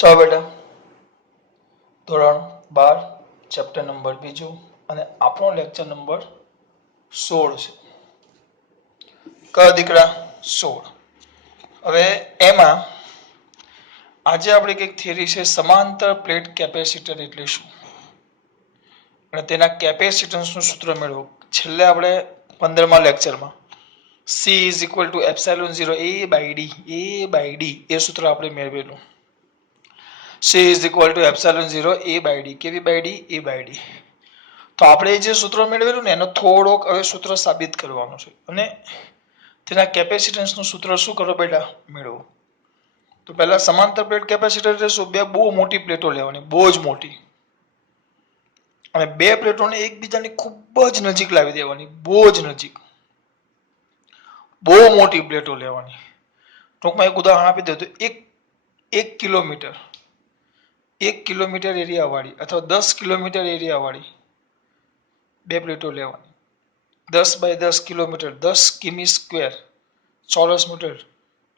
ચાલો બેટા, ધોરણ 12 ચેપ્ટર નંબર 2 અને આપણો લેક્ચર નંબર 16 છે। કયો દીકરા? 16। હવે એમાં આજે આપણે એક થિયરી છે, સમાંતર પ્લેટ કેપેસિટર એટલે શું અને તેના કેપેસિટન્સનું સૂત્ર મેળવો। છેલ્લે આપણે 15મા લેક્ચરમાં C = ε0 A/d એ સૂત્ર આપણે મેળવેલું। C = ε0 A/d કેવી બાય ડી? A/d। તો આપણે જે સૂત્ર મેળવેલું ને એનો થોડોક હવે સૂત્ર સાબિત કરવાનું છે અને તેના કેપેસિટન્સનું સૂત્ર શું કરો બેટા? મેળવો। તો પહેલા સમાંતર પ્લેટ કેપેસિટર એટલે શું? બે બહુ મોટી પ્લેટો લેવાની, બહુ જ મોટી, અને બે પ્લેટોને એકબીજાની ખૂબ જ નજીક લાવી દેવાની, બહુ જ નજીક, બહુ મોટી પ્લેટો લેવાની। ટૂંકમાં એક ઉદાહરણ આપી દઉં તો એક કિલોમીટર એરિયા વાળી અથવા 10 કિલોમીટર એરિયા વાળી બે પ્લેટો લેવાની। 10 બાય 10 કિલોમીટર, 10 કિમી સ્ક્વેર ચોરસ મીટર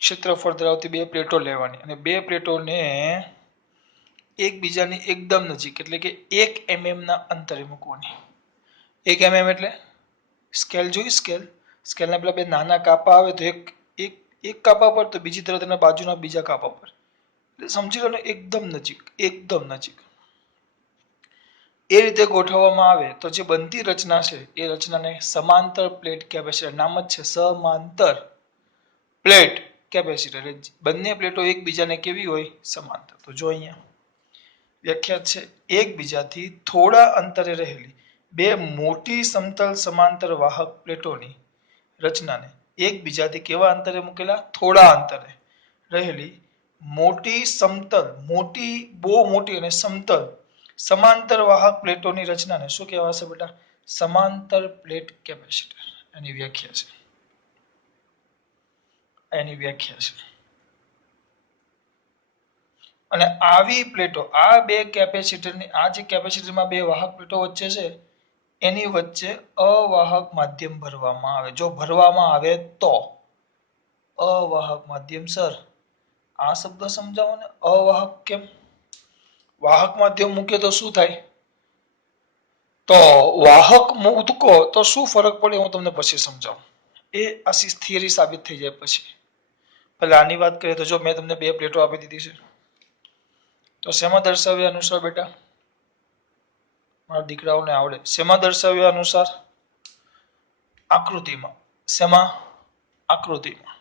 ક્ષેત્રફળ ધરાવતી બે પ્લેટો લેવાની અને બે પ્લેટોને એકબીજાની એકદમ નજીક એટલે કે 1 mm ના અંતરે મૂકવાની। 1 mm એટલે સ્કેલ જોઈ? સ્કેલના પેલા બે નાના કાપા આવે તો એક કાપા પર તો બીજી તરફ તેના બાજુના બીજા કાપા પર, એટલે સમજી લો ને એકદમ નજીક। એ રીતે ગોઠવવામાં આવે તો જે બનતી રચના છે એ રચનાને સમાંતર પ્લેટ કેપેસિટર, નામ જ છે સમાંતર પ્લેટ કેપેસિટર। બંને પ્લેટો એકબીજાને કેવી હોય? સમાંતર। તો જો અહીંયા વ્યાખ્યા છે, એકબીજાથી થોડા અંતરે રહેલી બે મોટી સમતલ સમાંતર વાહક પ્લેટોની રચનાને એકબીજાથી કેવા અંતરે મૂકેલા? થોડા અંતરે રહેલી મોટી સમતલ, બહુ મોટી અને સમતલ સમાંતર વાહક પ્લેટોની રચનાને શું કહેવાશે બેટા? સમાંતર પ્લેટ કેપેસિટર। એની વ્યાખ્યા છે। અને આવી પ્લેટો, આ બે કેપેસિટરની, આ જે કેપેસિટરમાં બે વાહક પ્લેટો વચ્ચે છે એની વચ્ચે અવાહક માધ્યમ ભરવામાં આવે। જો ભરવામાં આવે તો અવાહક માધ્યમ। સર આ શબ્દ સમજાવો ને, અવાહક કેમ? વાહક માધ્યમ મૂકે તો શું થાય? તો વાહક મૂકો તો શું ફરક પડે હું તમને પછી સમજાવું, એ આશી થિયરી સાબિત થઈ જાય પછી। પહેલા આની વાત કરીએ તો જો મેં તમને બે પ્લેટો આપી દીધી છે, તો શેમાં દર્શાવ્યા અનુસાર બેટા? મારા દીકરાઓને આવડે, શેમાં દર્શાવ્યા અનુસાર? આકૃતિમાં। શેમાં? આકૃતિમાં।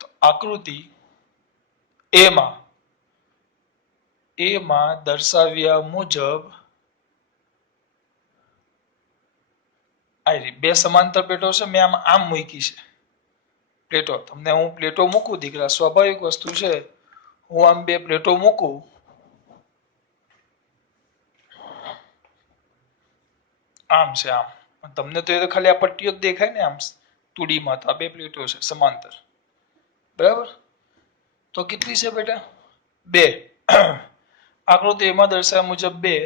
તો આકૃતિ એમાં દર્શાવ્યા મુજબ બે સમાંતર પ્લેટો છે, મેં આમ મૂકી છે પ્લેટો। તમને હું પ્લેટો મૂકું દીકરા, સ્વાભાવિક વસ્તુ છે, હું આમ બે પ્લેટો મૂકું, આમ છે આમ, તમને તો એ ખાલી આ પટ્ટીઓ જ દેખાય ને આમ 2D માં, તો આ બે પ્લેટો છે સમાંતર, બરાબર? તો કેટલી છે બેટા? બે। આકૃતિ એમાં દર્શાવ્યા મુજબ બે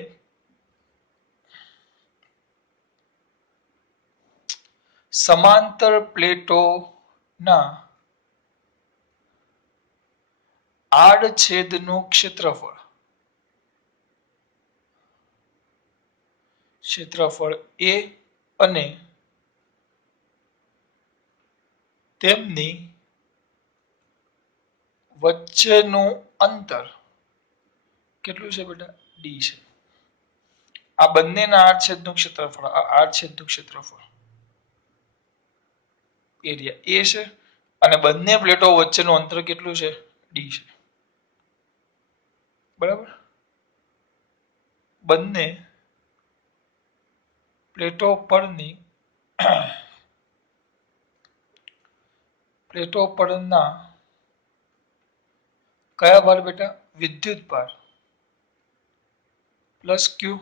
સમાંતર પ્લેટોના આડછેદનું ક્ષેત્રફળ એ અને તેમની વચ્ચેનું અંતર કેટલું છે બેટા? ડી છે। આ બંનેના આડછેદનું ક્ષેત્રફળ એરિયા એ છે અને બંને પ્લેટો વચ્ચેનું અંતર કેટલું છે? ડી છે, બરાબર? બંને પ્લેટો પરના કયા ભાર બેટા? વિદ્યુત ભાર પ્લસ ક્યુ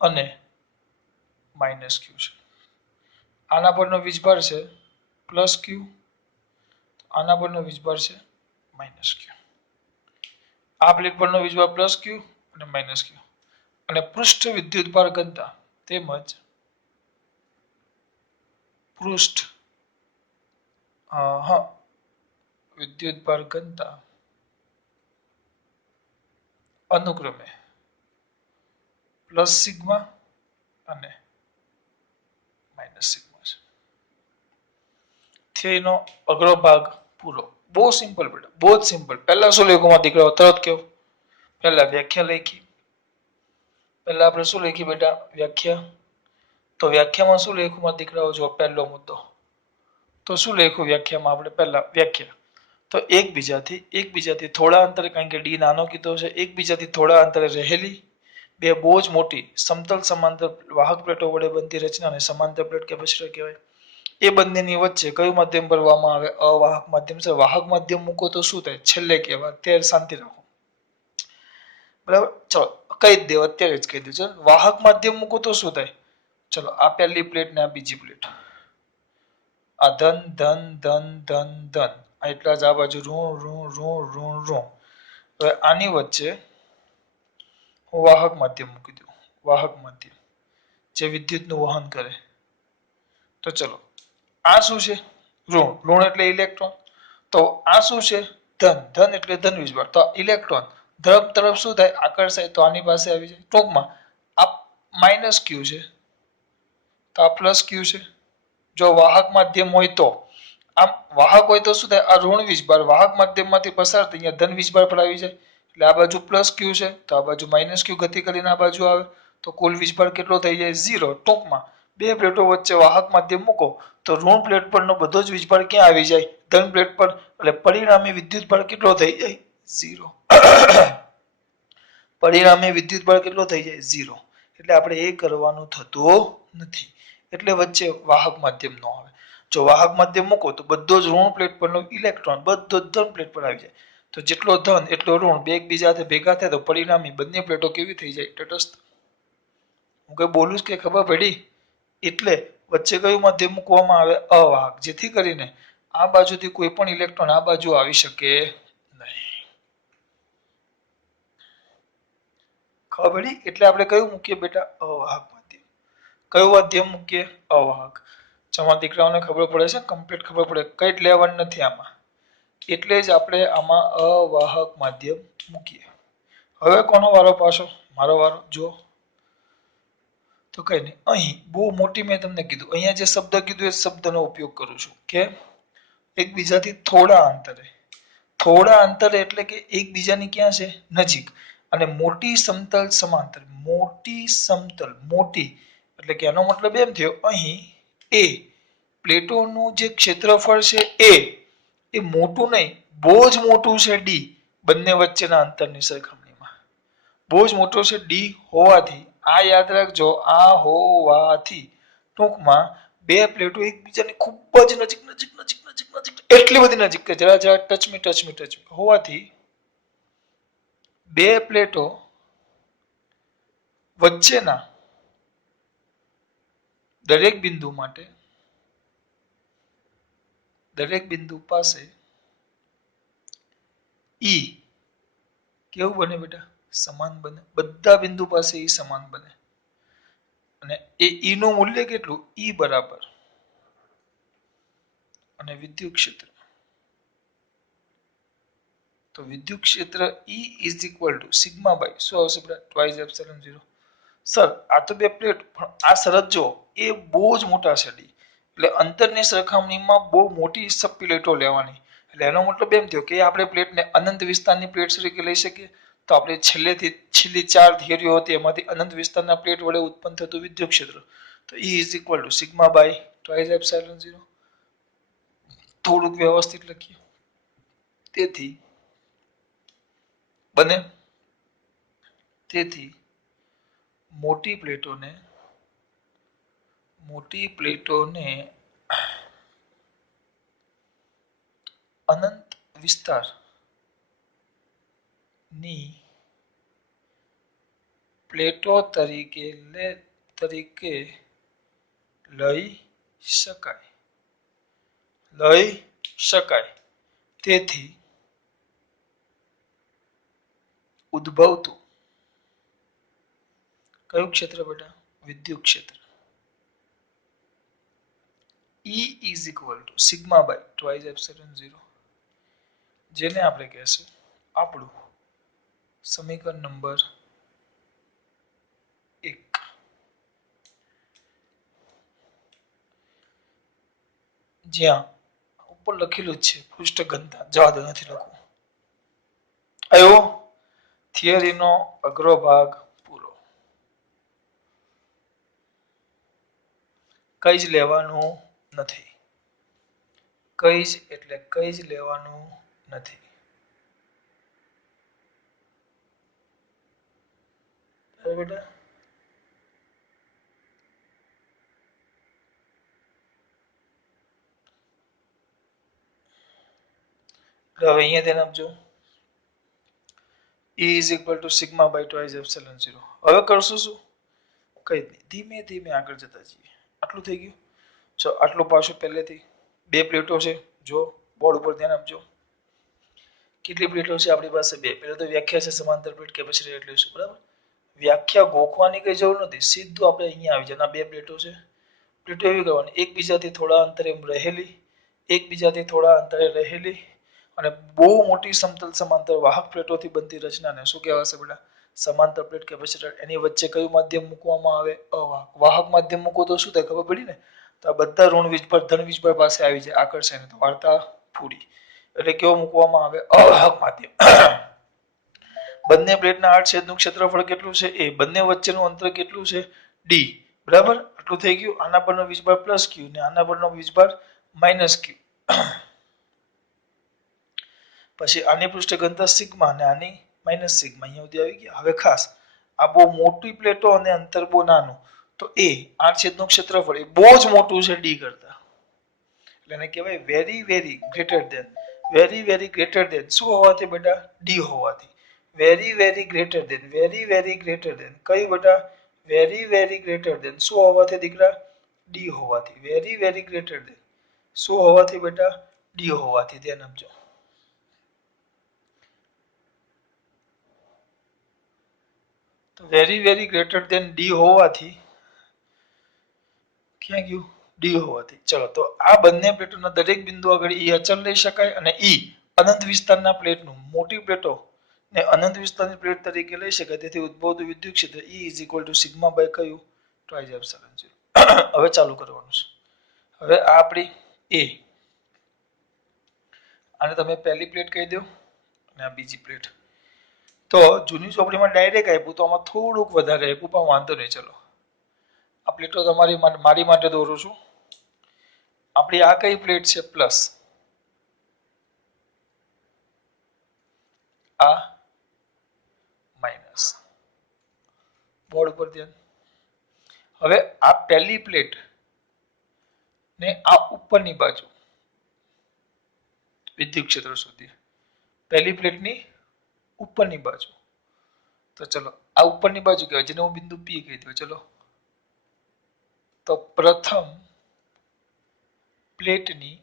અને માઇનસ ક્યુ છે। આના પરનો વીજભાર છે પ્લસ ક્યુ, આના પરનો વીજભાર છે માઇનસ ક્યુ। આ પ્લેટ પરનો વીજભાર પ્લસ ક્યુ અને માઇનસ ક્યુ, અને પૃષ્ઠ વિદ્યુતભાર ઘનતા તેમજ પૃષ્ઠ વિદ્યુતભાર ઘનતા અનુક્રમે પ્લસ સિગ્મા અને માઇનસ સિગ્મા છે. થિયરીનો અઘરો ભાગ પૂરો. બહુ સિમ્પલ બેટા, બહુ જ સિમ્પલ. પહેલા શું લખ્યું દીકરાઓ તરત કહો. પહેલા વ્યાખ્યા લખી. પહેલા આપણે શું લખી બેટા? વ્યાખ્યા. તો વ્યાખ્યામાં શું લખ્યું દીકરાઓ? જો પહેલો મુદ્દો તો શું લખ્યું વ્યાખ્યામાં? આપણે પહેલા વ્યાખ્યા તો એકબીજાથી થોડા અંતરે, કારણ કે ડી નાનો કીધો છે, એકબીજાથી થોડા અંતરે રહેલી બે બહુ જ મોટી સમતલ સમાંતર વાહક પ્લેટો વડે બનતી રચનાને સમાંતર પ્લેટ કેપેસિટર કહેવાય. એ બંનેની વચ્ચે કયું માધ્યમ ભરવામાં આવે? અવાહક માધ્યમ છે. વાહક માધ્યમ મૂકો તો શું થાય? છેલ્લે કહેવાય. અત્યારે શાંતિ રાખો, બરાબર? ચલો કહી જ દેવ, અત્યારે જ કહી દઉં. ચલો વાહક માધ્યમ મૂકો તો શું થાય? ચલો આ પહેલી પ્લેટ ને આ બીજી પ્લેટ, આ ધન ધન ધન ધન ધન, એટલા જ આ બાજુ ઋણ ઋણ ઋણ ઋણ ઋણ. હવે આની વચ્ચે હું વાહક માધ્યમ મૂકી દઉં. વાહક માધ્યમ જે વિદ્યુતનું વહન કરે. તો ચલો આ શું છે? ઋણ. ઋણ એટલે ઇલેક્ટ્રોન. તો આ શું છે? ધન. ધન એટલે ધન વીજભાર. તો ઇલેક્ટ્રોન ધન તરફ શું થાય? આકર્ષાય. તો આની પાસે આવી જાય. ટૂંકમાં આ માઇનસ ક્યુ છે તો આ પ્લસ ક્યુ છે. જો વાહક માધ્યમ હોય તો આમ વાહક હોય તો શું થાય? આ ઋણ વીજભાર વાહક માધ્યમમાંથી પસાર થઈ અહીંયા ધન વીજભાર પર આવી જાય. એટલે આ બાજુ પ્લસ ક્યુ છે તો આ બાજુ માઇનસ ક્યુ ગતિ કરીને આ બાજુ આવે તો કુલ વીજભાર કેટલો થઈ જાય? 0. ટૂંકમાં બે પ્લેટો વચ્ચે વાહક માધ્યમ મૂકો તો ઋણ પ્લેટ પરનો બધો જ વીજભાર ક્યાં આવી જાય? ધન પ્લેટ પર. એટલે પરિણામી વિદ્યુતભાર કેટલો થઈ જાય? 0. પરિણામી વિદ્યુતભાર કેટલો થઈ જાય? 0. એટલે આપણે એ કરવાનું થતું નથી. એટલે વચ્ચે વાહક માધ્યમ ન આવે. જો વાહક માધ્યમ મૂકો તો બધો જ ઋણ પ્લેટ પરનો ઇલેક્ટ્રોન બધો જ ધન પ્લેટ પર આવી જાય. તો જેટલો ધન એટલો ઋણ બે એકબીજાથી ભેગા થાય તો પરિણામી બંને પ્લેટો કેવી થઈ જાય? તટસ્થ. હું કઈ બોલું કે ખબર પડી? એટલે વચ્ચે કયું માધ્યમ મૂકવામાં આવે? અવાહક. જેથી કરીને આ બાજુથી કોઈ પણ ઇલેક્ટ્રોન આ બાજુ આવી શકે નહીં. ખબર પડી? એટલે આપણે કયું મૂકીએ બેટા? અવાહક માધ્યમ. કયું માધ્યમ મૂકીએ? અવાહક. તમારા દીકરાઓને ખબર પડે છે? કમ્પ્લીટ ખબર પડે. કઈ જ લેવાનું નથી આમાં. એટલે જ આપણે આમાં અવાહક માધ્યમ મૂકીએ. હવે કોનો વારો પાછો? મારો વારો. જો તો કઈ નહીં. અહીં બહુ મોટી મેં તમને કીધું, અહીંયા જે શબ્દ કીધું એ શબ્દનો ઉપયોગ કરું છું કે એકબીજાથી થોડા અંતરે. થોડા અંતરે એટલે કે એકબીજાની ક્યાં છે? નજીક. અને મોટી સમતલ સમાંતર. મોટી સમતલ. મોટી એટલે કે એનો મતલબ એમ થયો અહીં એ પ્લેટોનું જે ક્ષેત્રફળ છે એ મોટું નહીં, બહુ જ મોટું છે ડી. બંને વચ્ચેના અંતરની સરખામણીમાં બહુ જ મોટો છે ડી હોવાથી, આ યાદ રાખજો, આ હોવાથી ટૂંકમાં બે પ્લેટો એકબીજાની ખૂબ જ નજીક નજીક નજીક નજીક નજીક, એટલી બધી નજીક કે જરા જરા ટચમી ટચમી ટચમી હોવાથી બે પ્લેટો વચ્ચેના દરેક બિંદુ માટે, દરેક બિંદુ પાસે ઈ કેવું બને બેટા? સમાન બને. બધા બિંદુ પાસે ઈ સમાન બને. અને એ ઈ નું મૂલ્ય કેટલું? ઈ બરાબર અને વિદ્યુત ક્ષેત્ર. તો વિદ્યુત ક્ષેત્ર E is equal to sigma by શું આવશે બેટા? Twice epsilon 0. સર આ તો બે પ્લેટ, પણ આ શરત જો એ બહુ જ મોટા છે ડી, એટલે અંતરની સરખામણીમાં બહુ મોટી પ્લેટો લેવાની. એટલે એનો મતલબ એમ થયો કે આપણે પ્લેટને અનંત વિસ્તારની પ્લેટ તરીકે લઈ શકીએ. તો આપણે છેલ્લી 4 થિયરીઓ હતી એમાંથી અનંત વિસ્તારના પ્લેટ વડે ઉત્પન્ન થતું વિદ્યુત ક્ષેત્ર તો E is equal to sigma by twice epsilon 0. થોડુંક વ્યવસ્થિત લખીએ. તેથી બને. તેથી મોટી પ્લેટોને અનંત વિસ્તાર ની પ્લેટો તરીકે લઈ શકાય. તેથી ઉદ્ભવતું કયું ક્ષેત્ર બેટા? વિદ્યુત ક્ષેત્ર E is equal to sigma by twice epsilon 0. જેને આપણે કહેશું આપણું સમીકરણ નંબર 1. જ્યાં ઉપર લખેલું છે પૃષ્ઠ ઘનતા, જવા દો નથી લખવું. આવ્યો થિયરીનો અઘરો ભાગ પૂરો. કઈ જ લેવાનું નથી. કઈ જ એટલે કઈ જ લેવાનું નથી. બેટા હવે અહીંયા ધ્યાન આપજો. E is equal to sigma by twice epsilon 0. હવે કરશું શું? કઈ નહીં, ધીમે ધીમે આગળ જતા જઈએ. આટલું થઈ ગયું. જો આટલું પાછું પહેલેથી બે પ્લેટો છે. જો બોર્ડ ઉપર ધ્યાન આપજો. કેટલી પ્લેટો છે આપણી પાસે? બે. પહેલા તો વ્યાખ્યા છે સમાંતર પ્લેટ કેપેસિટર એટલે શું, બરાબર? વ્યાખ્યા ગોખવાની કઈ જરૂર નથી, સીધું આપણે અહીંયા આવી જાય. બે પ્લેટો છે. પ્લેટો એવી કરવાની, એકબીજાથી થોડા અંતરે રહેલી, એકબીજાથી થોડા અંતરે રહેલી અને બહુ મોટી સમતલ સમાંતર વાહક પ્લેટોથી બનતી રચનાને શું કહેવાશે બેટા? સમાંતર પ્લેટ કેપેસિટર. એની વચ્ચે કયું માધ્યમ મૂકવામાં આવે? અવાહક. વાહક માધ્યમ મૂકો તો શું થાય ખબર પડી ને? તો આ બધા ઋણ વીજભાર ધન વીજભાર પાસે આવી જાય, આકર્ષાય, તો વાર્તા પૂરી. એટલે કેવો મૂકવામાં આવે? અવાહક માધ્યમ. બંને પ્લેટના આડ છેદનું ક્ષેત્રફળ કેટલું છે? એ. બંને વચ્ચેનું અંતર કેટલું છે? ડી. બરાબર, આટલું થઈ ગયું. આના પરનો વીજભાર પ્લસ ક્યુ ને આના પરનો વીજભાર માઇનસ ક્યુ. પછી આની પૃષ્ઠ ઘનતા સિગ્મા અને આની માઇનસ સિગ્મા. અહીંયા સુધી આવી ગયા. હવે ખાસ આ બહુ મોટી પ્લેટો અને અંતર બહુ નાનું, તો એ આડ છેદનું ક્ષેત્રફળ એ બહુ જ મોટું છે ડી કરતા. એટલે એને કહેવાય very very greater than. Very very greater than શું હોવાથી બેટા? ડી હોવાથી. Very very greater than, very very greater than કયું બેટા? વેરી વેરી ગ્રેટર ધેન શું હોવાથી દીકરા? ડી હોવાથી. વેરી વેરી ગ્રેટર ધેન શું હોવાથી બેટા? ડી હોવાથી. ધ્યાન આપજો. તો very very greater than D હોવાથી ક્યાં ગયું? ડી હોવાથી. ચલો, તો આ બંને પ્લેટોના દરેક બિંદુ આગળ ઈ અચળ લઈ શકાય અને ઈ અનંત વિસ્તારના પ્લેટનું, મોટી પ્લેટો ને અનંત વિસ્તારની પ્લેટ તરીકે લઈ શકાય. તેથી ઉદ્ભવતું વિદ્યુત ક્ષેત્ર E is equal to sigma by કયું? twice epsilon 0. હવે ચાલુ કરવાનું છે. હવે આ આપણી A, આને તમે પહેલી પ્લેટ કહી દો અને આ બીજી પ્લેટ. તો જૂની ચોપડીમાં ડાયરેક્ટ આપ્યું, તો આમાં થોડુંક વધારે આપ્યું, પણ વાંધો નહીં. ચલો, આ પ્લેટો તમારી મારી માટે દોરું છું. આપણી આ કઈ પ્લેટ છે? પ્લસ. આ માઇનસ. બોર્ડ ઉપર ધ્યાન. હવે આ પહેલી પ્લેટ ને આ ઉપરની બાજુ વિદ્યુત ક્ષેત્ર સુધી. પહેલી પ્લેટની ઉપરની બાજુ. તો ચલો, આ ઉપરની બાજુ કહેવાય, જેને હું બિંદુ પી કહી દઉં. ચલો, તો પ્રથમ પ્લેટની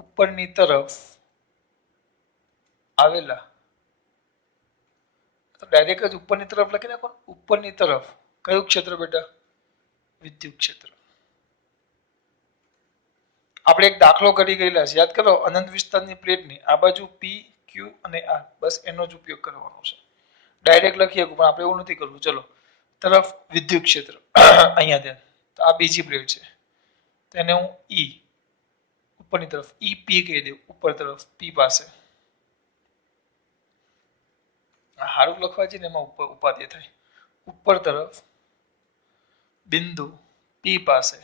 ઉપરની તરફ આવેલા, તો ડાયરેક્ટ જ ઉપરની તરફ લખી નાખો. ઉપરની તરફ કયું ક્ષેત્ર બેટા? વિદ્યુત ક્ષેત્ર. આપણે એક દાખલો કરી ગયેલા છે, યાદ કરો. અનંત વિસ્તારની પ્લેટની આ બાજુ પી ક્યુ અને આર, બસ એનો જ ઉપયોગ કરવાનો છે. ડાયરેક્ટ લખીએ પણ આપણે એવું નથી કરવું. ચલો, તરફ વિદ્યુત ક્ષેત્ર. અહીંયા ધ્યાન. તો આ બીજી પ્લેટ છે, તેને હું ઈ ઉપરની તરફ ઈ પી કહી દઉં. ઉપર તરફ પી પાસે. હારું લખવા છે ને એમાં ઉપાધિ થાય. ઉપર તરફ બિંદુ પી પાસે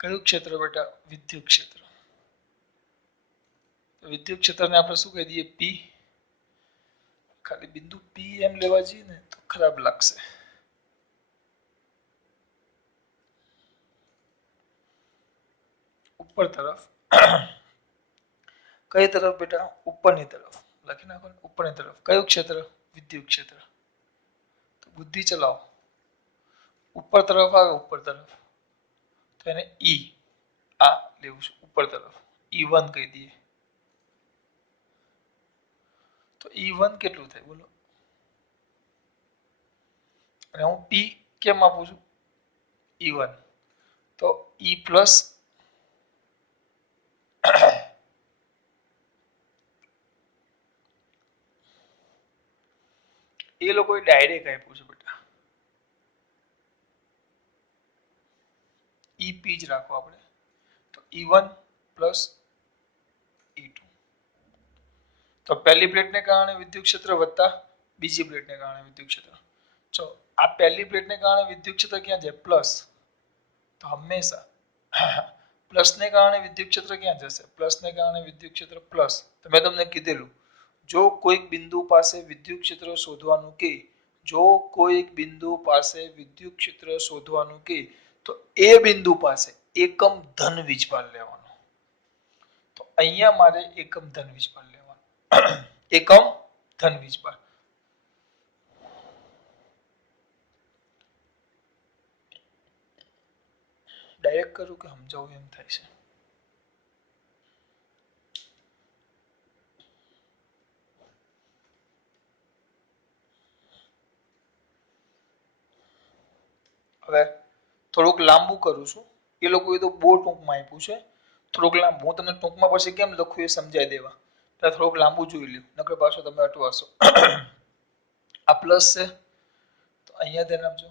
કયું ક્ષેત્ર બેટા? વિદ્યુત ક્ષેત્ર. વિદ્યુત ક્ષેત્રને આપણે શું કહી દઈએ? પી. ખાલી બિંદુ પી એમ લેવા જઈએ ને તો ખરાબ લાગશે. ઉપર તરફ કઈ તરફ બેટા? ઉપરની તરફ. લખી નાખો. ઉપરની તરફ કયું ક્ષેત્ર? વિદ્યુત ક્ષેત્ર. તો બુદ્ધિ ચલાવો. ઉપર તરફ આવે, ઉપર તરફ, તો એને ઈ આ લેવું છે. ઉપર તરફ E1 કહી દઈએ. તો E1 કેટલું થાય બોલો? અને હું પી કેમ આપું છું? E1. તો E પ્લસ એ લોકોએ ડાયરેક્ટ આપ્યું છે બેટા, ઈપી જ રાખો આપણે, તો E1 પ્લસ E2. તો પહેલી પ્લેટને કારણે વિદ્યુત ક્ષેત્ર વત્તા બીજી પ્લેટને કારણે વિદ્યુત ક્ષેત્ર. જો આ પહેલી પ્લેટને કારણે વિદ્યુત ક્ષેત્ર ક્યાં જાય? પ્લસ. તો હંમેશા પ્લસને કારણે વિદ્યુત ક્ષેત્ર ક્યાં જશે? પ્લસને કારણે વિદ્યુત ક્ષેત્ર પ્લસ. તો મેં તમને કીધેલું, જો કોઈક બિંદુ પાસે વિદ્યુત ક્ષેત્ર શોધવાનું કે, જો કોઈક બિંદુ પાસે વિદ્યુત ક્ષેત્ર શોધવાનું કે, તો એ બિંદુ પાસે એકમ ધન વીજભાર લેવાનો. તો અહીંયા મારે એકમ ધન વીજભાર લેવાનો. એકમ ધન વીજભાર. ડાયરેક્ટ કરું કે સમજાવું એમ થાય છે? હવે થોડુંક લાંબુ કરું છું, એ લોકોએ તો બહુ ટૂંકમાં આપ્યું છે. થોડુંક લાંબુ હું તમને ટૂંકમાં પછી કેમ લખું એ સમજાઈ દેવા, એટલે થોડુંક લાંબુ જોઈ લ્યો, નકર પાછો તમે અટવાશો. આ પ્લસ છે, તો અહીંયા ધ્યાન આપજો.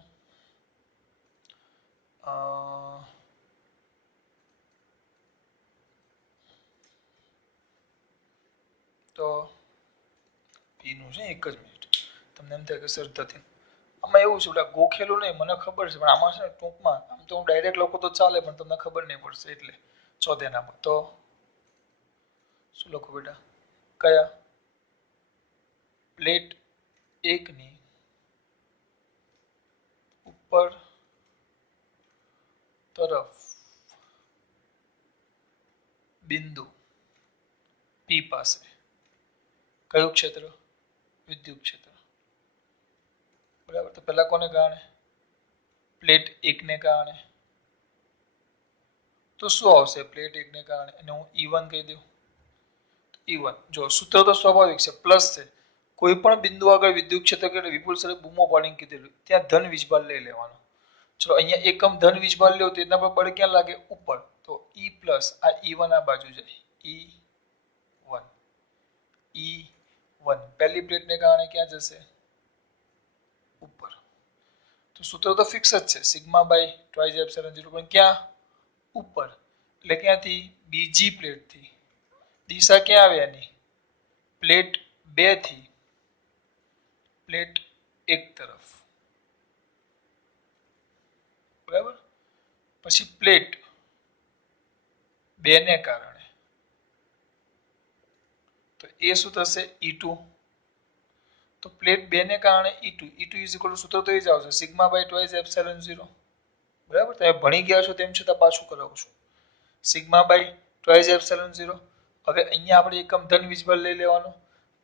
તો પીનું છે, એક જ મિનિટ. તમને એમ થાય કે સર થતી આમાં એવું છે, એટલે ગોખેલું નહીં, મને ખબર છે, પણ આમાં છે ને ટૂંકમાં, આમ તો હું ડાયરેક્ટ લખું તો ચાલે, પણ તમને ખબર નહીં પડશે એટલે ધ્યાન આપો. તો શું લખું બેટા? કયા પ્લેટ એકની ઉપર તરફ બિંદુ પી પાસે કયું ક્ષેત્ર? વિદ્યુત ક્ષેત્ર. બરાબર. તો પહેલા કોને કારણે? પ્લેટ એકને કારણે. તો શું આવશે પ્લેટ એકને કારણે? એને હું E1 કહી દઉં. E1 જો સૂત્ર તો સ્વાભાવિક છે, પ્લસ છે. કોઈ પણ બિંદુ આગળ વિદ્યુત ક્ષેત્ર કે વિપુલ સરે બૂમો પાડીને કીધેલું, ત્યાં ધન વીજભાર લઈ લેવાનો. ચલો અહીંયા એકમ ધન વીજભાર લ્યો તો એના પર બળ ક્યાં લાગે? ઉપર. તો E પ્લસ આ E1 આ બાજુ જાય, E1. E1 પહેલી પ્લેટને કારણે ક્યાં જશે? ઉપર. તો સૂત્ર તો ફિક્સ જ છે, સિગ્મા બાય ટ્વાઇસ એપ્સિલોન 0, પણ ક્યાં? ઉપર. એટલે ક્યાંથી? બીજી પ્લેટથી. દિશા ક્યાં આવે એની? પ્લેટ 2 થી પ્લેટ 1 તરફ. બરાબર. પછી પ્લેટ 2 ને કારણે, તો એ શું થશે? E2. તો પ્લેટ 2 ને કારણે E2, E2 સૂત્ર તો એ જ આવશે, સિગ્મા બાય ટ્વાઇસ એપ્સિલોન 0. બરાબર. તમે ભણી ગયા છો તેમ છતાં પાછું કરાવું છું, સિગ્મા બાય ટ્વાઇસ એપ્સિલોન 0. હવે અહીંયા આપણે એકમ ધન વીજભાર લઈ લેવાનો,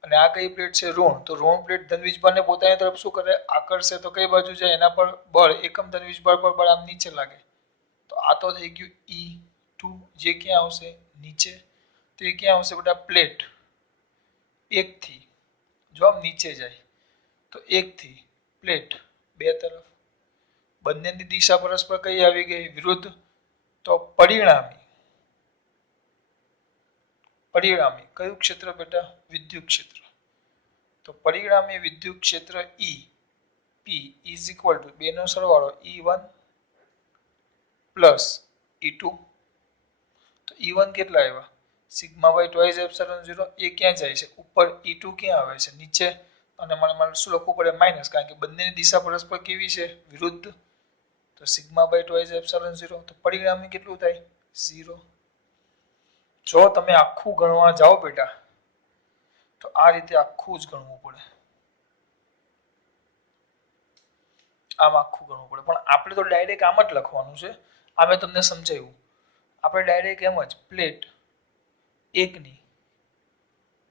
અને આ કઈ પ્લેટ છે? ઋણ. તો ઋણ પ્લેટ ધન વીજભારને પોતાની તરફ શું કરે? આકર્ષે. તો કઈ બાજુ જાય? એના પર બળ, એકમ ધન વીજભાર પર બળ આમ નીચે લાગે. તો આ તો થઈ ગયું E2, જે ક્યાં આવશે? નીચે. તો એ ક્યાં આવશે બેટા? પ્લેટ 1 થી, જો આમ નીચે જાય તો 1 થી પ્લેટ 2 તરફ. બંનેની દિશા પરસ્પર કઈ આવી ગઈ? વિરુદ્ધ. તો પરિણામી કયું ક્ષેત્ર બેટા? વિદ્યુત ક્ષેત્ર. તો પરિણામી વિદ્યુત ક્ષેત્ર E P is equal to 2 નો સરવાળો E1 પ્લસ E2. તો E1 કેટલા આવ્યા? Sigma by twice epsilon 0. એ ક્યાં જાય છે? ઉપર. E2 ક્યાં આવે છે? નીચે. અને મને શું લખવું પડે? માઇનસ, કારણ કે બંનેની દિશા પરસ્પર કેવી છે? વિરુદ્ધ. તો સિગ્મા બાય ટ્વાઇસ એપ્સિલોન 0. તો પરિણામી કેટલું થાય? 0. જો તમે આખું ગણવા જાઓ બેટા, તો આ રીતે આખું જ ગણવું પડે, આમ આખું ગણવું પડે. પણ આપણે તો ડાયરેક્ટ આમ જ લખવાનું છે. આ મેં તમને સમજાવ્યું. આપણે ડાયરેક્ટ એમ જ પ્લેટ એકની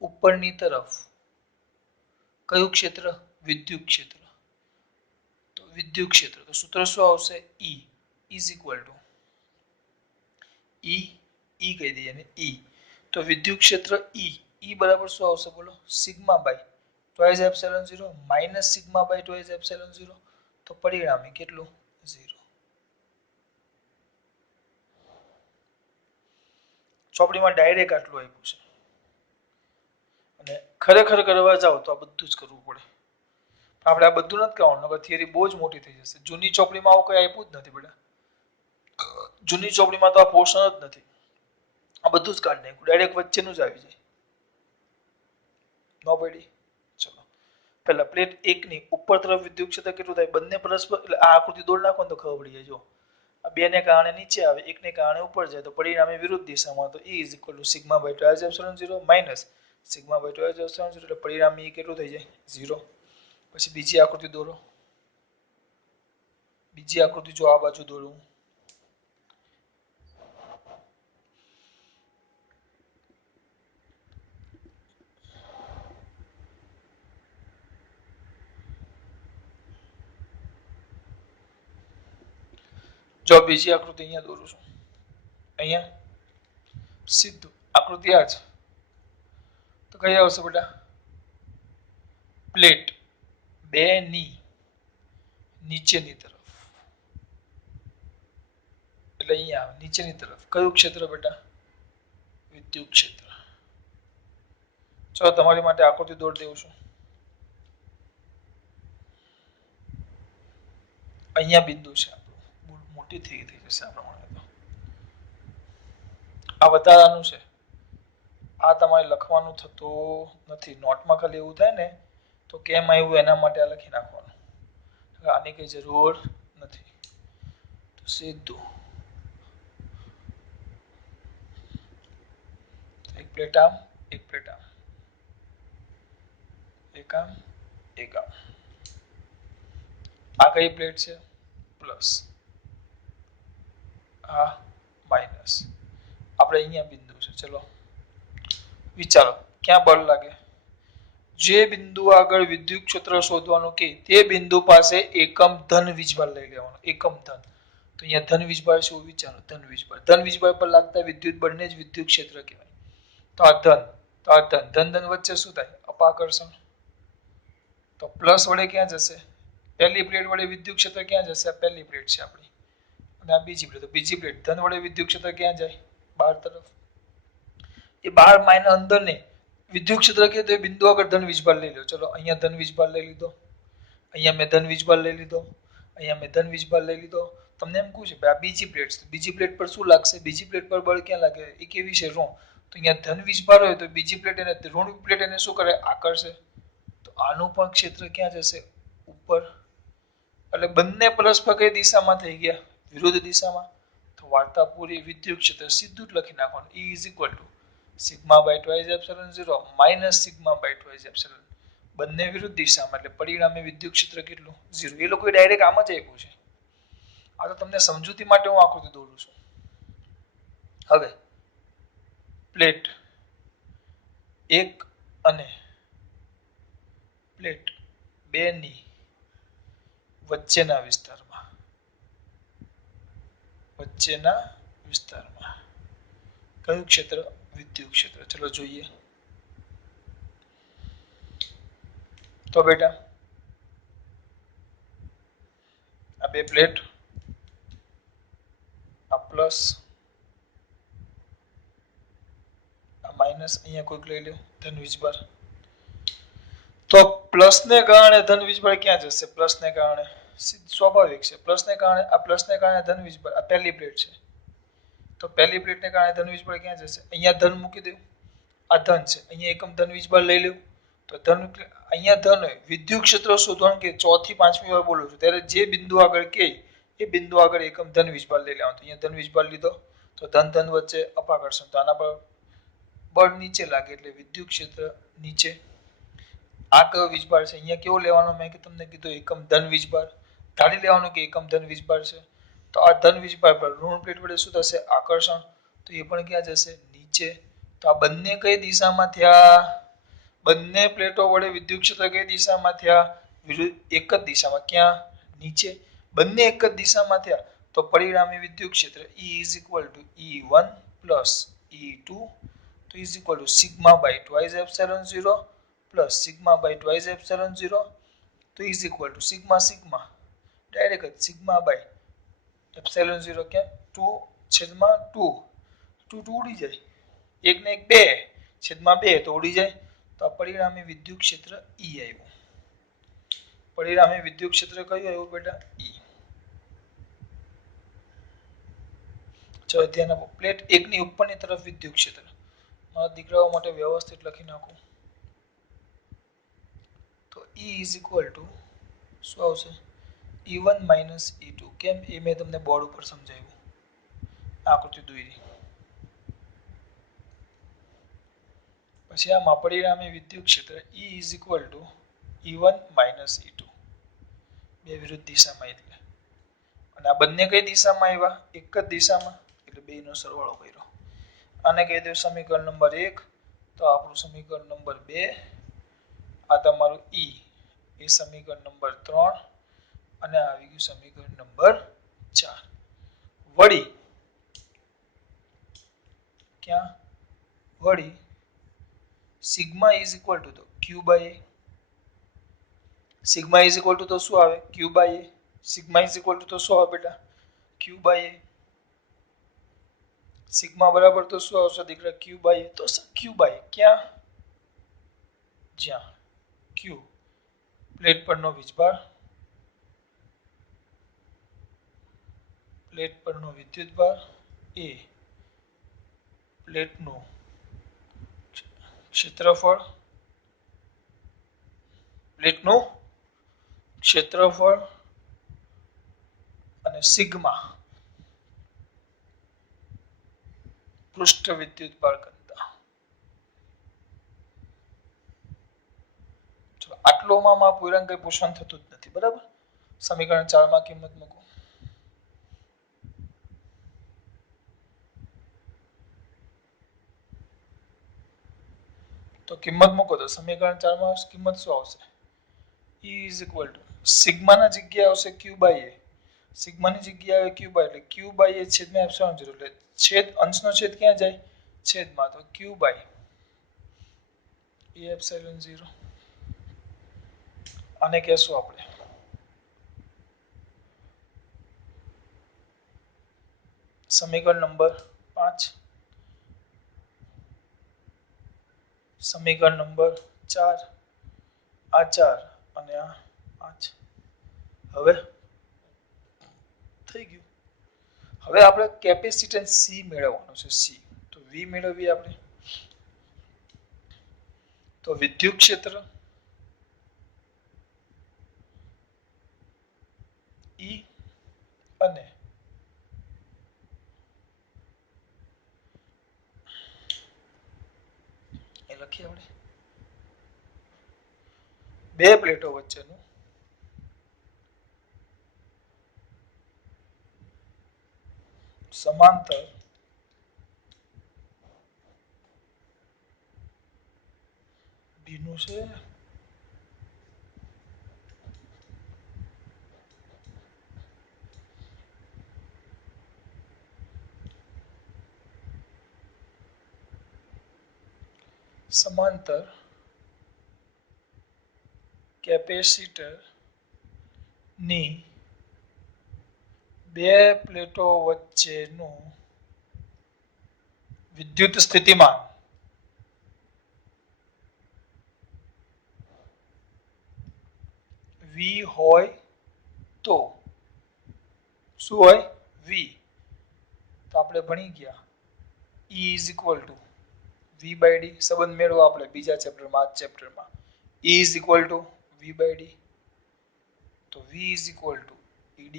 ઉપરની તરફ કયું ક્ષેત્ર? વિદ્યુત ક્ષેત્ર. તો વિદ્યુત ક્ષેત્ર, તો સૂત્ર શું આવશે? E is equal two E કહી દઈએ ને, E. તો વિદ્યુત ક્ષેત્ર E બરાબર શું આવશે બોલો? Sigma by twice epsilon 0 minus sigma by twice epsilon 0. તો પરિણામી કેટલું? 0. ચોપડીમાં ડાયરેક્ટ આટલું આપ્યું છે, અને ખરેખર કરવા જાઓ તો આ બધું જ કરવું પડે. આપણે આ બધું નથી કરવાનું, નકર થિયરી બહુ જ મોટી થઈ જશે. જૂની ચોપડીમાં આવું કઈ આપ્યું જ નથી બેટા. જૂની ચોપડીમાં તો આ પોર્શન જ નથી. આ બધું જ કાઢી નાખ્યું, ડાયરેક્ટ વચ્ચેનું જ આવી જાય. નો પડી? ચલો પહેલા પ્લેટ 1 ની ઉપર તરફ વિદ્યુત ક્ષેત્ર કેટલું થાય? બંને પરસ્પર એટલે આ આકૃતિ દોડ નાખો તો ખબર પડી જાય. જો આ બે ને કારણે નીચે આવે, એકને કારણે ઉપર જાય, તો પરિણામે વિરુદ્ધ દિશામાં. તો E = sigma by 2 minus sigma by 2 એટલે પરિણામે E કેટલું થઈ જાય? 0. પછી બીજી આકૃતિ દોરો. બીજી આકૃતિ જો આ બાજુ દોરું, જો બીજી આકૃતિ અહીંયા દોરું છું, અહીંયા સીધું આકૃતિ આ છે, તો કઈ આવશે બેટા? પ્લેટ 2 ની નીચેની તરફ, એટલે અહીંયા આવે નીચેની તરફ. કયું ક્ષેત્ર બેટા? વિદ્યુત ક્ષેત્ર. ચલો તમારી માટે આકૃતિ દોરી દઉં છું. અહીંયા બિંદુ છે, મોટી થઈ જશે આ પ્રમાણે. તો આ વધારાનું છે, આ તમારે લખવાનું થતું નથી. નોટમાં ખાલી એવું થાય ને તો કેમ આવ્યું એના માટે આ લખી નાખવાનું. આની કઈ જરૂર નથી. તો સીધું એક પ્લેટ આમ, એક પ્લેટ આમ, એક આમ, એક આમ. આ કઈ પ્લેટ છે? પ્લસ, આ માઇનસ. આપણે અહીંયા બિંદુ છે. ચલો વિચારો ક્યાં બળ લાગે? જે બિંદુ આગળ વિદ્યુત ક્ષેત્ર શોધવાનું કે તે બિંદુ પાસે એકમ ધન વીજભાર લઈ લેવાનો. એકમ ધન, તો અહીંયા ધન વીજભાર શું? વિચારો ધન વીજભાર. ધન વીજભાર પર લાગતા વિદ્યુત બળને જ વિદ્યુત ક્ષેત્ર કહેવાય. તો આ ધન, તો આ ધન, ધન ધન વચ્ચે શું થાય? અપાકર્ષણ. તો પ્લસ વડે ક્યાં જશે? પહેલી પ્લેટ વડે વિદ્યુત ક્ષેત્ર ક્યાં જશે? આ પહેલી પ્લેટ છે આપણી, અને આ બીજી પ્લેટ. તો બીજી પ્લેટ ધન વડે વિદ્યુત ક્ષેત્ર ક્યાં જાય? બહાર તરફ. એ બહાર માઇનસ અંદર નહીં. વિદ્યુત ક્ષેત્ર કે તો એ બિંદુ આગળ ધન વીજભાર લઈ લો. ચલો અહીંયા ધન વીજભાર લઈ લીધો, અહીંયા મેં ધન વીજભાર લઈ લીધો, અહીંયા મેં ધન વીજભાર લઈ લીધો. તમને એમ કહું છે ભાઈ આ બીજી પ્લેટ છે, બીજી પ્લેટ પર શું લાગશે? બીજી પ્લેટ પર બળ ક્યાં લાગે? એ કેવી છે? ઋણ. તો અહીંયા ધન વીજભાર હોય તો બીજી પ્લેટ એને ઋણ પ્લેટ એને શું કરે? આકર્ષે. તો આનું પણ ક્ષેત્ર ક્યાં જશે? ઉપર. એટલે બંને પરસ્પર કઈ દિશામાં થઈ ગયા? વિરુદ્ધ દિશામાં. તો વાર્તા પૂરી. વિદ્યુત ક્ષેત્ર સીધું જ લખી નાખવાનું. E = sigma by 2 minus sigma by 2. બંને વિરુદ્ધ દિશામાં, એટલે પરિણામે વિદ્યુત ક્ષેત્ર કેટલું? 0. એ લોકોએ ડાયરેક્ટ આમ જ આપ્યું છે. આ તો તમને સમજૂતી માટે હું આકૃતિ દોરું છું. હવે પ્લેટ 1 અને પ્લેટ 2 ની વચ્ચેના વિસ્તારમાં, વચ્ચેના વિસ્તારમાં કયું ક્ષેત્ર? વિદ્યુત ક્ષેત્ર. ચલો જોઈએ. તો બેટા આ બે પ્લેટ, આ પ્લસ, આ માઇનસ. અહીંયા કોઈક લઈ લો ધન વીજભાર. તો પ્લસ ને કારણે ધન વીજભાર ક્યાં જશે? પ્લસ ને કારણે સ્વાભાવિક છે. પ્લસ ને કારણે, આ પ્લસ ને કારણે ધન વીજભાર. આ પહેલી પ્લેટ છે, તો પહેલી પ્લેટ ને કારણે ધન વીજભાર ક્યાં જશે? અહીંયા ધન મૂકી દઉં. આ ધન છે, અહીંયા એકમ ધન વીજભાર લઈ લઉં. તો ધન અહીંયા ધન હોય. વિદ્યુત ક્ષેત્ર શોધવાનું કે ચોથી પાંચમી વાર બોલું છું ત્યારે જે બિંદુ આગળ કે એ બિંદુ આગળ એકમ ધન વીજભાર લઈ લેવાનું. તો અહીંયા ધન વીજભાર લીધો, તો ધન ધન વચ્ચે અપાકર્ષણ. તો આના પર બળ નીચે લાગે એટલે વિદ્યુત ક્ષેત્ર નીચે. આ કયો વીજભાર છે? અહીંયા કેવો લેવાનો? મેં તમને કીધું એકમ ધન વીજભાર. ધારી લેવાનું કે એકમ ધન વીજભાર છે. તો આ ધન વીજભાર પર ઋણ પ્લેટ વડે શું થશે? આકર્ષણ. તો એ પણ ક્યાં જશે? નીચે. તો આ બંને કઈ દિશામાં થયા? બંને પ્લેટો વડે વિદ્યુત ક્ષેત્ર કઈ દિશામાં થયા? વિરુદ્ધ એક જ દિશામાં. ક્યાં? નીચે. બંને એક જ દિશામાં થયા તો પરિણામી વિદ્યુત ક્ષેત્ર E = E1 + E2 તો sigma by 2 plus sigma by 2 તો સિગ્મા સિગ્મા ડાયરેક્ટ જ સિગ્મા બાય એપ્સિલોન 0 કે 2/2 2 ઉડી જાય. 1 ને 1 2/2 તો ઉડી જાય. તો આ પરિણામી વિદ્યુત ક્ષેત્ર E આવ્યું. પરિણામી વિદ્યુત ક્ષેત્ર કયું આવ્યું બેટા? ઈ. ચલો ધ્યાન આપો. પ્લેટ 1 ની ઉપરની તરફ વિદ્યુત ક્ષેત્ર. મારા દીકરાઓ માટે વ્યવસ્થિત લખી નાખું. તો E is equal to શું આવશે? E1 minus E2. કેમ? એ મેં તમને બોર્ડ ઉપર સમજાવ્યું. આકૃતિ દોરી. પછી આમાં પરિણામી વિદ્યુત ક્ષેત્ર E is equal to E1 minus E2. બે વિરુદ્ધ દિશામાં એટલે. અને આ બંને કઈ દિશામાં આવ્યા? એક જ દિશામાં, એટલે બેનો સરવાળો કર્યો. આને કહી દો સમીકરણ નંબર 1. તો આપણું સમીકરણ નંબર 2. આ તમારું E. એ સમીકરણ નંબર 3. અને આવી ગયું સમીકરણ નંબર 4. વળી ક્યાં? વળી sigma is equal to Q by A. Sigma is equal to તો શું આવે? Q by A. Sigma is equal to તો શું આવે બેટા? Q by A. સિગ્મા બરાબર તો શું આવશે દીકરા? Q by A. તો Q બાય ક્યાં? જ્યાં Q પ્લેટ પરનો વીજભાર, પ્લેટ પરનો વિદ્યુતભાર, A પ્લેટનું ક્ષેત્રફળ, પ્લેટનું ક્ષેત્રફળ અને સિગ્મા પૃષ્ઠ વિદ્યુતભાર ઘનતા. ચલો આટલોમાં પૂર્ણાંક કઈ પૂછવાનું થતું જ નથી. બરાબર. સમીકરણ 4 માં કિંમત મૂકો. તો કિંમત મૂકો તો સમીકરણ 4 માં કિંમત શું આવશે? E is equal to sigma ના જગ્યાએ આવશે Q બાય A. સિગ્મા ની જગ્યાએ આવે Q બાય, એટલે Q બાય A છેદમાં એપ્સિલોન 0. એટલે છેદ અંશનો છેદ ક્યાં જાય? છેદમાં. તો Q બાય A એપ્સિલોન 0. આને કહેશું આપણે સમીકરણ નંબર 5. સમીકરણ નંબર 4. આ 4 અને આ 5. હવે થઈ ગયું. હવે આપણે કેપેસિટન્સ C મેળવવાનું છે. C તો V મેળવીએ આપણે. તો વિદ્યુત ક્ષેત્ર E અને એ લખીએ આપણે બે પ્લેટો વચ્ચેનું સમાંતર ભીનું છે સમાંતર કેપેસિટર ની બે પ્લેટો વચ્ચેનું વિદ્યુત સ્થિતિમાન V હોય તો શું હોય? V. તો આપણે ભણી ગયા E is equal to V by D. સંબંધ મેળવો આપણે બીજા ચેપ્ટરમાં, આ ચેપ્ટરમાં. E is equal to V by D. તો V is equal to ED.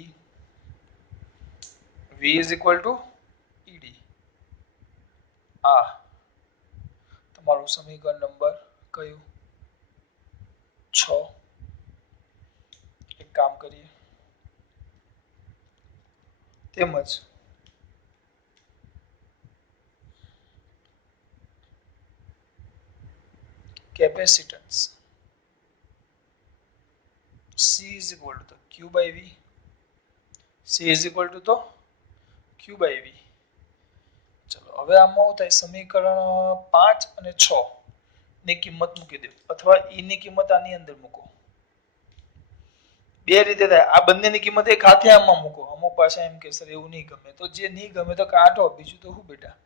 V is equal to ED. આ તમારું સમીકરણ નંબર કયું? 6. એક કામ કરીએ તેમજ capacitance C is equal to Q by V. C is equal to તો Q by V. ચલો હવે આમાં શું થાય? સમીકરણ 5 અને 6 ની કિંમત મૂકી દો, અથવા E ની કિંમત આની અંદર મૂકો. બે રીતે થાય. આ બંનેની કિંમત એક હાથે આમાં મૂકો. અમુક પાછા એમ કે સર એવું નહીં ગમે. તો જે નહીં ગમે તો કાઢો, બીજું તો શું બેટા.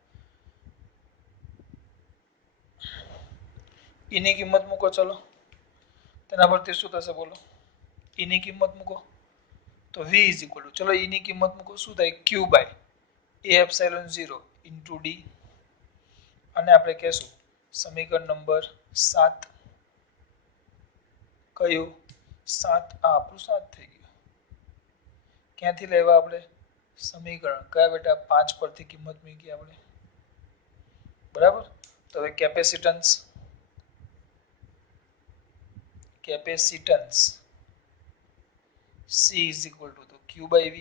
E ની કિંમત મૂકો. ચલો તેના પરથી શું થશે બોલો? E ની કિંમત મૂકો તો V ઇઝ ઇક્વલ ટુ, ચલો E ની કિંમત મૂકો, શું થાય? Q by A epsilon 0 into D, અને આપણે કહેશું સમીકરણ નંબર 7. કયું 7? આ આપણું 7 થઈ ગયું. ક્યાંથી લેવા આપણે? સમીકરણ કયા બેટા? 5 પરથી કિંમત મૂકી આપણે, બરાબર. તો હવે capacitance C is equal to તો Q બાય V,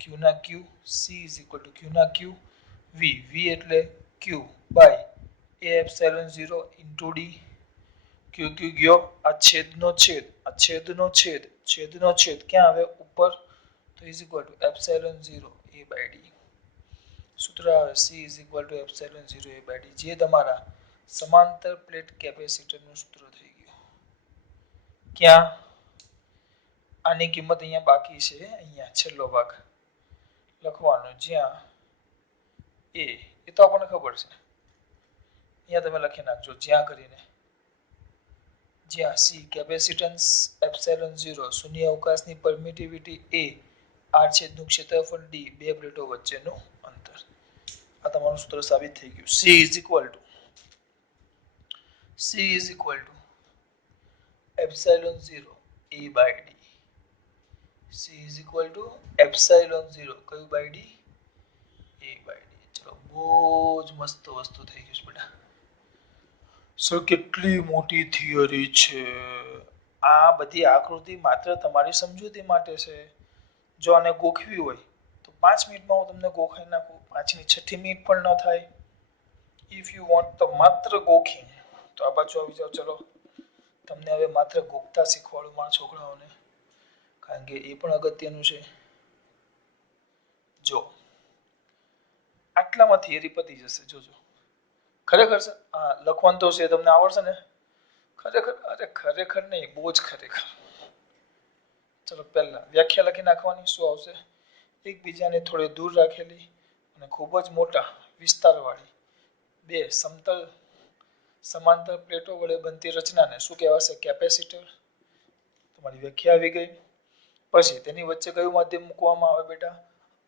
Q ના Q, C is equal to Q ના Q, V એટલે Q by A epsilon 0 into D. Q ગયો, આ છેદનો છેદ, આ છેદનો છેદ, છેદનો છેદ ક્યાં આવે? ઉપર. તો is equal to epsilon 0 A by D. સૂત્ર આવે C is equal to epsilon 0 A by D, જે તમારા સમાંતર પ્લેટ કેપેસિટરનું સૂત્ર થઈ ગયું. ક્યાં? આની કિંમત અહીંયા બાકી છે, અહીંયા છેલ્લો ભાગ લખવાનો, જ્યાં એ તો આપણને ખબર છે, અહીંયા તમે લખી નાખજો જ્યાં કરીને, જ્યાં C કેપેસિટન્સ, એપ્સિલોન 0 શૂન્ય અવકાશની પરમિટિવિટી A, R છેદનું ક્ષેત્રફળ D, બે પ્લેટો વચ્ચેનું અંતર. આ તમારું સૂત્ર સાબિત થઈ ગયું. C is equal to epsilon 0 A by D. C is equal to epsilon 0 કયું by D? A by D. ચલો, બહુ જ મસ્ત વસ્તુ થઈ ગઈ છે બેટા. સર કેટલી મોટી થિયરી છે. આ બધી આકૃતિ માત્ર તમારી સમજૂતી માટે છે. જો આને ગોખવી હોય તો 5 મિનિટમાં હું તમને ગોખાઈ નાખું, 5 ની 6ઠી મિનિટ પણ ન થાય. ઇફ યુ વોન્ટ તો માત્ર ગોખી તો આ બાજુ આવી જાઓ. ચલો, તમને હવે માત્ર ગોખતા શીખવાડું મારા છોકરાઓને, કારણ કે એ પણ અગત્યનું છે. જો આટલામાં થિયરી પતી જશે, જોજો. ખરેખર સર લખવાનું તો છે, તમને આવડશે ને? ખરેખર? અરે ખરેખર નહીં, બહુ જ ખરેખર. ચલો, પહેલા વ્યાખ્યા લખી નાખવાની. શું આવશે? એકબીજાને થોડી દૂર રાખેલી અને ખૂબ જ મોટા વિસ્તારવાળી બે સમતલ સમાંતર પ્લેટો વડે બનતી રચનાને શું કહેવાશે? કેપેસિટર. તમારી વ્યાખ્યા આવી ગઈ. પછી તેની વચ્ચે કયું માધ્યમ મૂકવામાં આવે બેટા?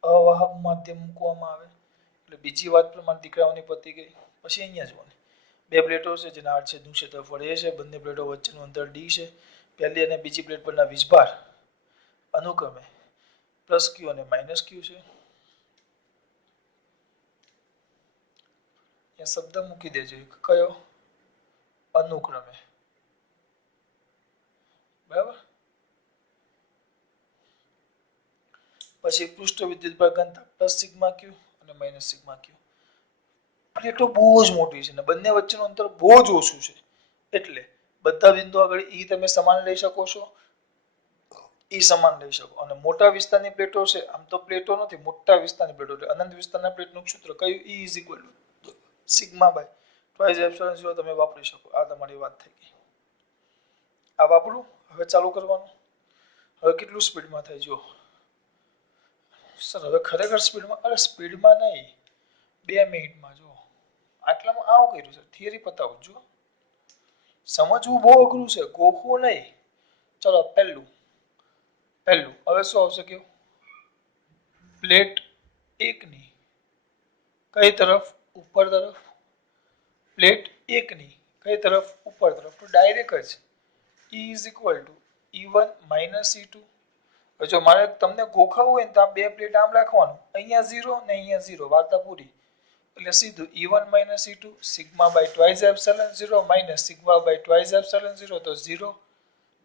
અવાહક માધ્યમ મૂકવામાં આવે. એટલે બીજી વાત પણ મારા દીકરાઓની પતી ગઈ. પછી અહીંયા જોવાની બે પ્લેટો છે જેના આડછેદનું ક્ષેત્રફળ A છે, બંને પ્લેટો વચ્ચેનું અંતર D છે. પહેલી અને બીજી પ્લેટ પરના વીજભાર અનુક્રમે પ્લસ Q અને માઇનસ Q છે. અહીંયા શબ્દ મૂકી દેજો, કયો? અનુક્રમે, બરાબર. પછી પૃષ્ઠ વિદ્યુતભાર ઘનતા પ્લસ સિગ્મા Q અને માઇનસ સિગ્મા Q. પ્લેટો બહુ જ મોટી છે અને બંને વચ્ચેનું અંતર બહુ જ ઓછું છે, એટલે બધા બિંદુ આગળ E તમે સમાન લઈ શકો છો, E સમાન લઈ શકો. અને મોટા વિસ્તારની પ્લેટો છે, આમ તો પ્લેટો નથી, મોટા વિસ્તારની પ્લેટો એટલે અનંત વિસ્તારના પ્લેટનું સૂત્ર કયું? E is equal to sigma by twice epsilon 0 તમે વાપરી શકો. આ તમારી વાત થઈ ગઈ. આ વાપરું. હવે ચાલુ કરવાનું. હવે કેટલું સ્પીડમાં થાય જો સર? હવે ખરેખર સ્પીડમાં? અરે સ્પીડમાં નહીં, 2 મિનિટમાં. જો આટલામાં આવું કર્યું છે, થિયરી પતાવું. જો સમજવું બહુ અઘરું છે, ગોખવું નહીં. ચલો, પહેલું હવે શું આવશે? કેવું? પ્લેટ 1 ની કઈ તરફ? ઉપર તરફ. પ્લેટ 1 ની કઈ તરફ? ઉપર તરફ. તો ડાયરેક્ટ જ E is equal two E1 minus E2. જો મારે તમને ગોખાવું હોય ને તો આ બે પ્લેટ આમ રાખવાનું, અહીંયા 0 ને અહીંયા 0, વાર્તા પૂરી. એટલે સીધું E1 minus E2 sigma by twice epsilon 0 minus sigma by twice epsilon 0, તો 0.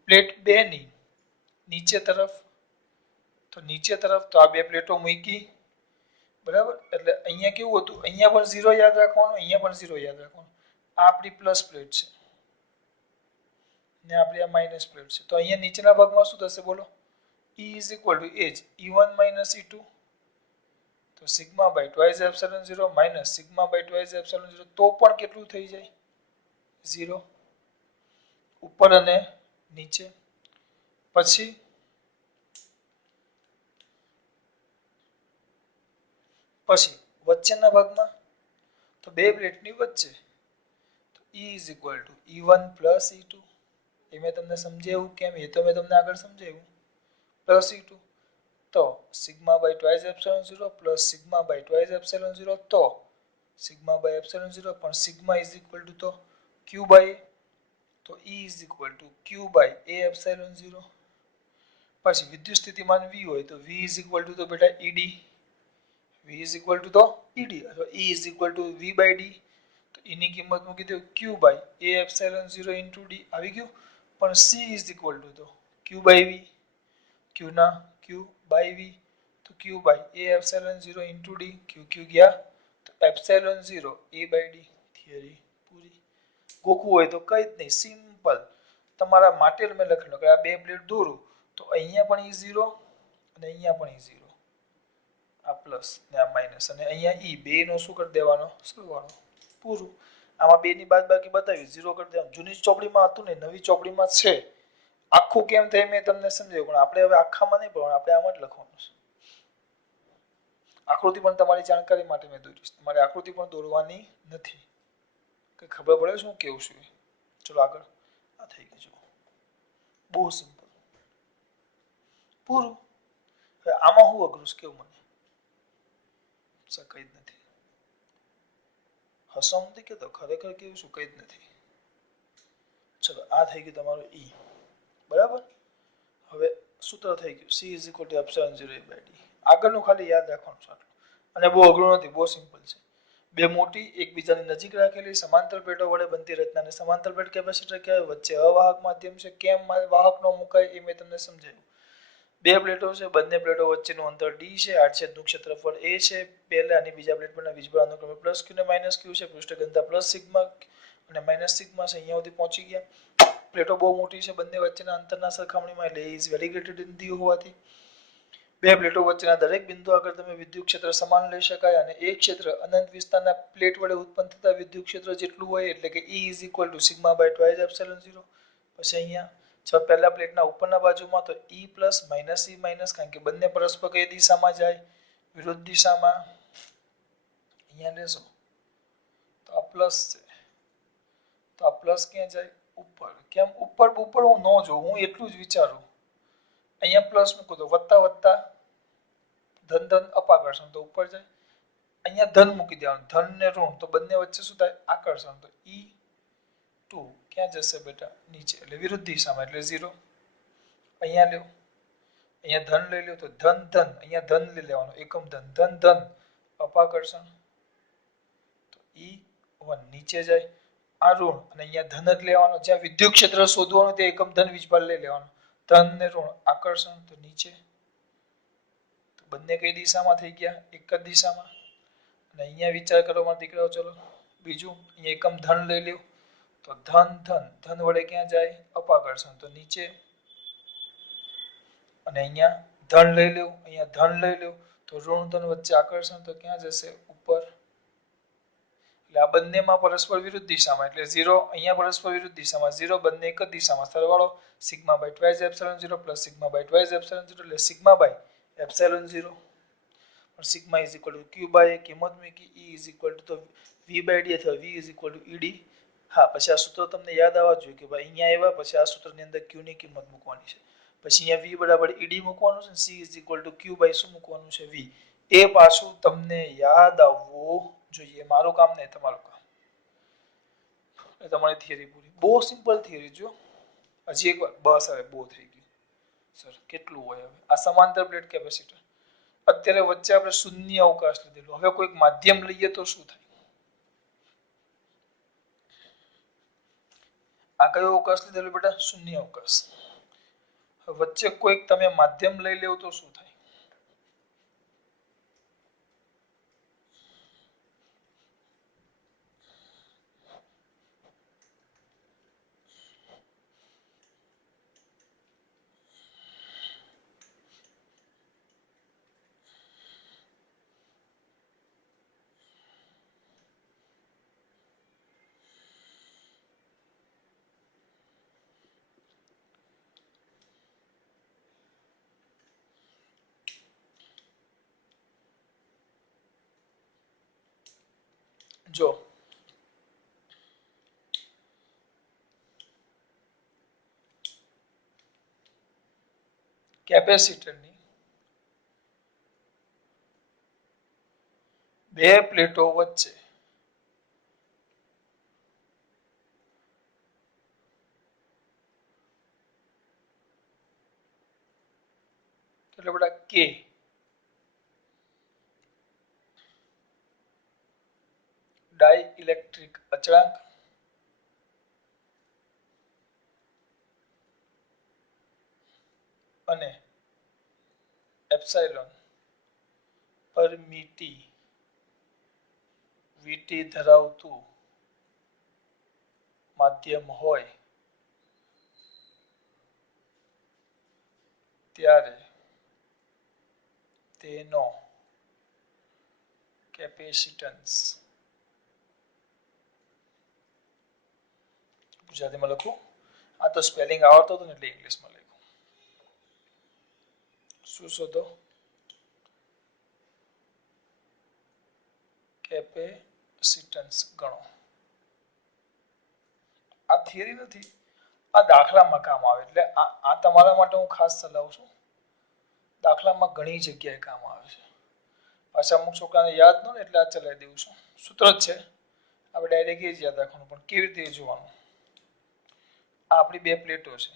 પ્લેટ 2 ની નીચે તરફ, તો નીચે તરફ તો આ બે પ્લેટો મૂકી, બરાબર. એટલે અહીંયા કેવું હતું? અહીંયા પણ 0 યાદ રાખવાનું, અહીંયા પણ 0 યાદ રાખવાનું. આ આપણી પ્લસ પ્લેટ છે ને આપણી આ માઇનસ પ્લેટ છે. તો અહીંયા નીચેના ભાગમાં શું થશે બોલો? E is equal to H E1 minus E2, તો sigma by twice epsilon 0 minus sigma by twice epsilon 0, તો પણ કેટલું થઈ જાય? 0. ઉપર અને નીચે. પછી વચ્ચેના ભાગમાં તો બે પ્લેટની વચ્ચે, તો E is equal to E1 plus E2. એ મેં તમને સમજાવ્યું કેમ, એ તો મેં તમને આગળ સમજાવ્યું. પ્લસ E2 તો sigma by twice epsilon 0 plus sigma by twice epsilon 0 તો સિગ્મા બાય એપ્સિલોન 0 પણ સિગ્મા ઇઝ ઇક્વલ ટુ તો Q બાય તો E is equal to Q by A epsilon 0. પછી વિદ્યુત સ્થિતિમાન V હોય તો V ઇઝ ઇક્વલ ટુ તો બેટા ED, V is equal to તો ED અથવા E is equal to V by D. તો E ની કિંમત મૂકી દો Q by A epsilon 0 into D આવી ગયું. પણ C ઇઝ ઇક્વલ ટુ તો Q બાય V, Q ના Q બાય V તો Q by A epsilon 0 into D, Q ગયા તો epsilon 0 A by D. Theory પૂરી. ગોખવું હોય તો કઈ જ નહીં, સિમ્પલ. તમારા માટે મેં લખેલું કે આ બે પ્લેટ દોરું તો અહીંયા પણ E0 અને અહીંયા પણ E0, આ પ્લસ ને આ માઇનસ, અને અહીંયા E બે નો શું કરી દેવાનો સરવાળો. પૂરું. આમાં બે ની બાદબાકી બતાવી 0 કરી દેવાનું. જૂની ચોપડીમાં હતું ને નવી ચોપડીમાં છે. આખું કેમ થાય મેં તમને સમજાવ્યું, પણ આપણે હવે આખામાં નહીં પડવાનું, આપણે આમાં જ લખવાનું છે. આકૃતિ પણ તમારી જાણકારી માટે મેં દોરીશ, તમારે આકૃતિ પણ દોરવાની નથી. કઈ ખબર પડે શું કેવું છું? ચલો આગળ. આ થઈ ગયું. બહુ સિમ્પલ. પૂરું. હવે આમાં હું અઘરું છે કેવું મને? કઈ જ નથી. હસવા નથી કેતો, ખરેખર કેવું છું કઈ જ નથી. ચલો આ થઈ ગયું તમારું E. બરાબર. હવે સૂત્ર થઈ ગયું C is equal to epsilon 0 A by D. આગળનું ખાલી યાદ રાખવાનું છે. અને બહુ અઘરું નથી, બહુ સિમ્પલ છે. બે મોટી એકબીજાની નજીક રાખેલી સમાંતર પ્લેટો વડે બનતી રચનાને સમાંતર પ્લેટ કેપેસિટર કહેવાય. વચ્ચે અવાહક માધ્યમ છે. કેમ વાહક ન મુકાય એ મેં તમને સમજાવ્યું. બે પ્લેટો છે, બંને પ્લેટો વચ્ચેનું અંતર D છે, આડછેદનું ક્ષેત્રફળ A છે. પહેલા અને બીજા પ્લેટ પરના વીજબળ અનુક્રમે પ્લસ Q ને માઇનસ Q છે. પૃષ્ઠ ઘનતા પ્લસ સિગ્મા અને માઇનસ સિગ્મા છે. અહીંયા સુધી પહોંચી ગયા. પ્લેટો બહુ મોટી છે, બંને વચ્ચેના અંતરના સરખામણીમાં એટલે is very greater than D હોવાથી બે પ્લેટો વચ્ચેના દરેક બિંદુ આગળ તમે વિદ્યુત ક્ષેત્ર સમાન લઈ શકાય, અને એક ક્ષેત્ર અનંત વિસ્તારના પ્લેટ વડે ઉત્પન્ન થતા વિદ્યુત ક્ષેત્ર જેટલું હોય એટલે કે E is equal to sigma by twice epsilon 0. પછી અહીંયા પહેલા પ્લેટના ઉપરના બાજુમાં તો E plus minus E minus, કારણ કે બંને પરસ્પર કઈ દિશામાં જાય? વિરુદ્ધ દિશામાં. અહીંયા લેશો તો આ પ્લસ છે, તો આ પ્લસ ક્યાં જાય? ઉપર. કેમ ઉપર? ઉપર હું ન જોઉં, હું એટલું જ વિચારું. અહીંયા પ્લસ મૂકો તો વત્તા વત્તા ધન ધન અપાકર્ષણ તો ઉપર જાય. અહીંયા ધન મૂકી દેવાનું, ધન ને ઋણ તો બંને વચ્ચે શું થાય? આકર્ષણ. તો E2 ક્યાં જશે બેટા? નીચે, એટલે વિરુદ્ધ દિશામાં એટલે 0. અહીંયા લ્યો, અહીંયા ધન લઈ લો તો ધન ધન, અહીંયા ધન લઈ લેવાનું, એકમ ધન ધન ધન અપાકર્ષણ તો E1 નીચે જાય. આ ઋણ અને અહીંયા ધન જ લેવાનો, જ્યાં વિદ્યુત ક્ષેત્ર શોધવાનું તે એકમ ધન વીજભાર લઈ લેવાનું. ધન ને ઋણ આકર્ષણ તો નીચે. તો બંને કઈ દિશામાં થઈ ગયા? એક જ દિશામાં. અને અહીંયા વિચાર કરો મારા દીકરાઓ. ચલો બીજું, અહીંયા એકમ ધન લઈ લ્યો તો ધન ધન, ધન વડે ક્યાં જાય? અપાકર્ષણ તો નીચે. અને અહીંયા ધન લઈ લ્યો, અહીંયા ધન લઈ લ્યો તો ઋણ ધન વચ્ચે આકર્ષણ તો ક્યાં જશે? ઉપર. એટલે આ બંનેમાં પરસ્પર વિરુદ્ધ દિશામાં એટલે 0, અહીંયા પરસ્પર વિરુદ્ધ દિશામાં 0, બંને એક જ દિશામાં. સરવાળો sigma by twice epsilon 0 plus sigma by twice epsilon 0 એટલે સિગ્મા બાય એપ્સિલોન 0. પણ sigma is equal to Q by કિંમત મૂકી, E is equal to V by D અથવા V is equal to ED. હા, પછી આ સૂત્ર તમને યાદ આવવા જોઈએ કે ભાઈ અહીંયા આવ્યા પછી આ સૂત્રની અંદર Q ની કિંમત મૂકવાની છે. પછી અહીંયા V બરાબર ED મૂકવાનું છે, C is equal to Q by શું મૂકવાનું છે? V. એ પાછું તમને યાદ આવવું જોઈએ. મારું કામ નહીં, તમારું કામ. તમારી થિયરી પૂરી. બહુ સિમ્પલ થિયરી જો. હજી એકવાર બસ, હવે બહુ થઈ ગયું સર. કેટલું હોય હવે? આ સમાંતર પ્લેટ કેપેસિટર. અત્યારે વચ્ચે આપણે શૂન્ય અવકાશ લીધેલો, હવે કોઈક માધ્યમ લઈએ તો શું થાય? આ કયો અવકાશ લીધેલો બેટા? શૂન્ય અવકાશ. વચ્ચે કોઈક તમે માધ્યમ લઈ લેવો તો શું થાય? જો કેપેસિટરની બે પ્લેટો વચ્ચે કેટલા બધા કે ડાઇલેક્ટ્રિક અચળાંક અને એપ્સાઇલોન પરમિટિવિટી ધરાવતું માધ્યમ હોય ત્યારે તેનો કેપેસિટન્સ ગુજરાતીમાં લખું આ તો સ્પેલિંગ આવડતો હતું ને એટલે ઇંગ્લિશમાં લખ્યું શું શોધો કેપેસિટન્સ ગણો આ થિયરી નથી આ દાખલામાં કામ આવે એટલે આ તમારા માટે હું ખાસ ચલાવું છું દાખલામાં ઘણી જગ્યાએ કામ આવે છે પાછા અમુક છોકરાને યાદ ન એટલે આ ચલાવી દેવું છું સૂત્ર જ છે આપણે ડાયરેક્ટ એ જ યાદ રાખવાનું પણ કેવી રીતે જોવાનું આ આપણી બે પ્લેટો છે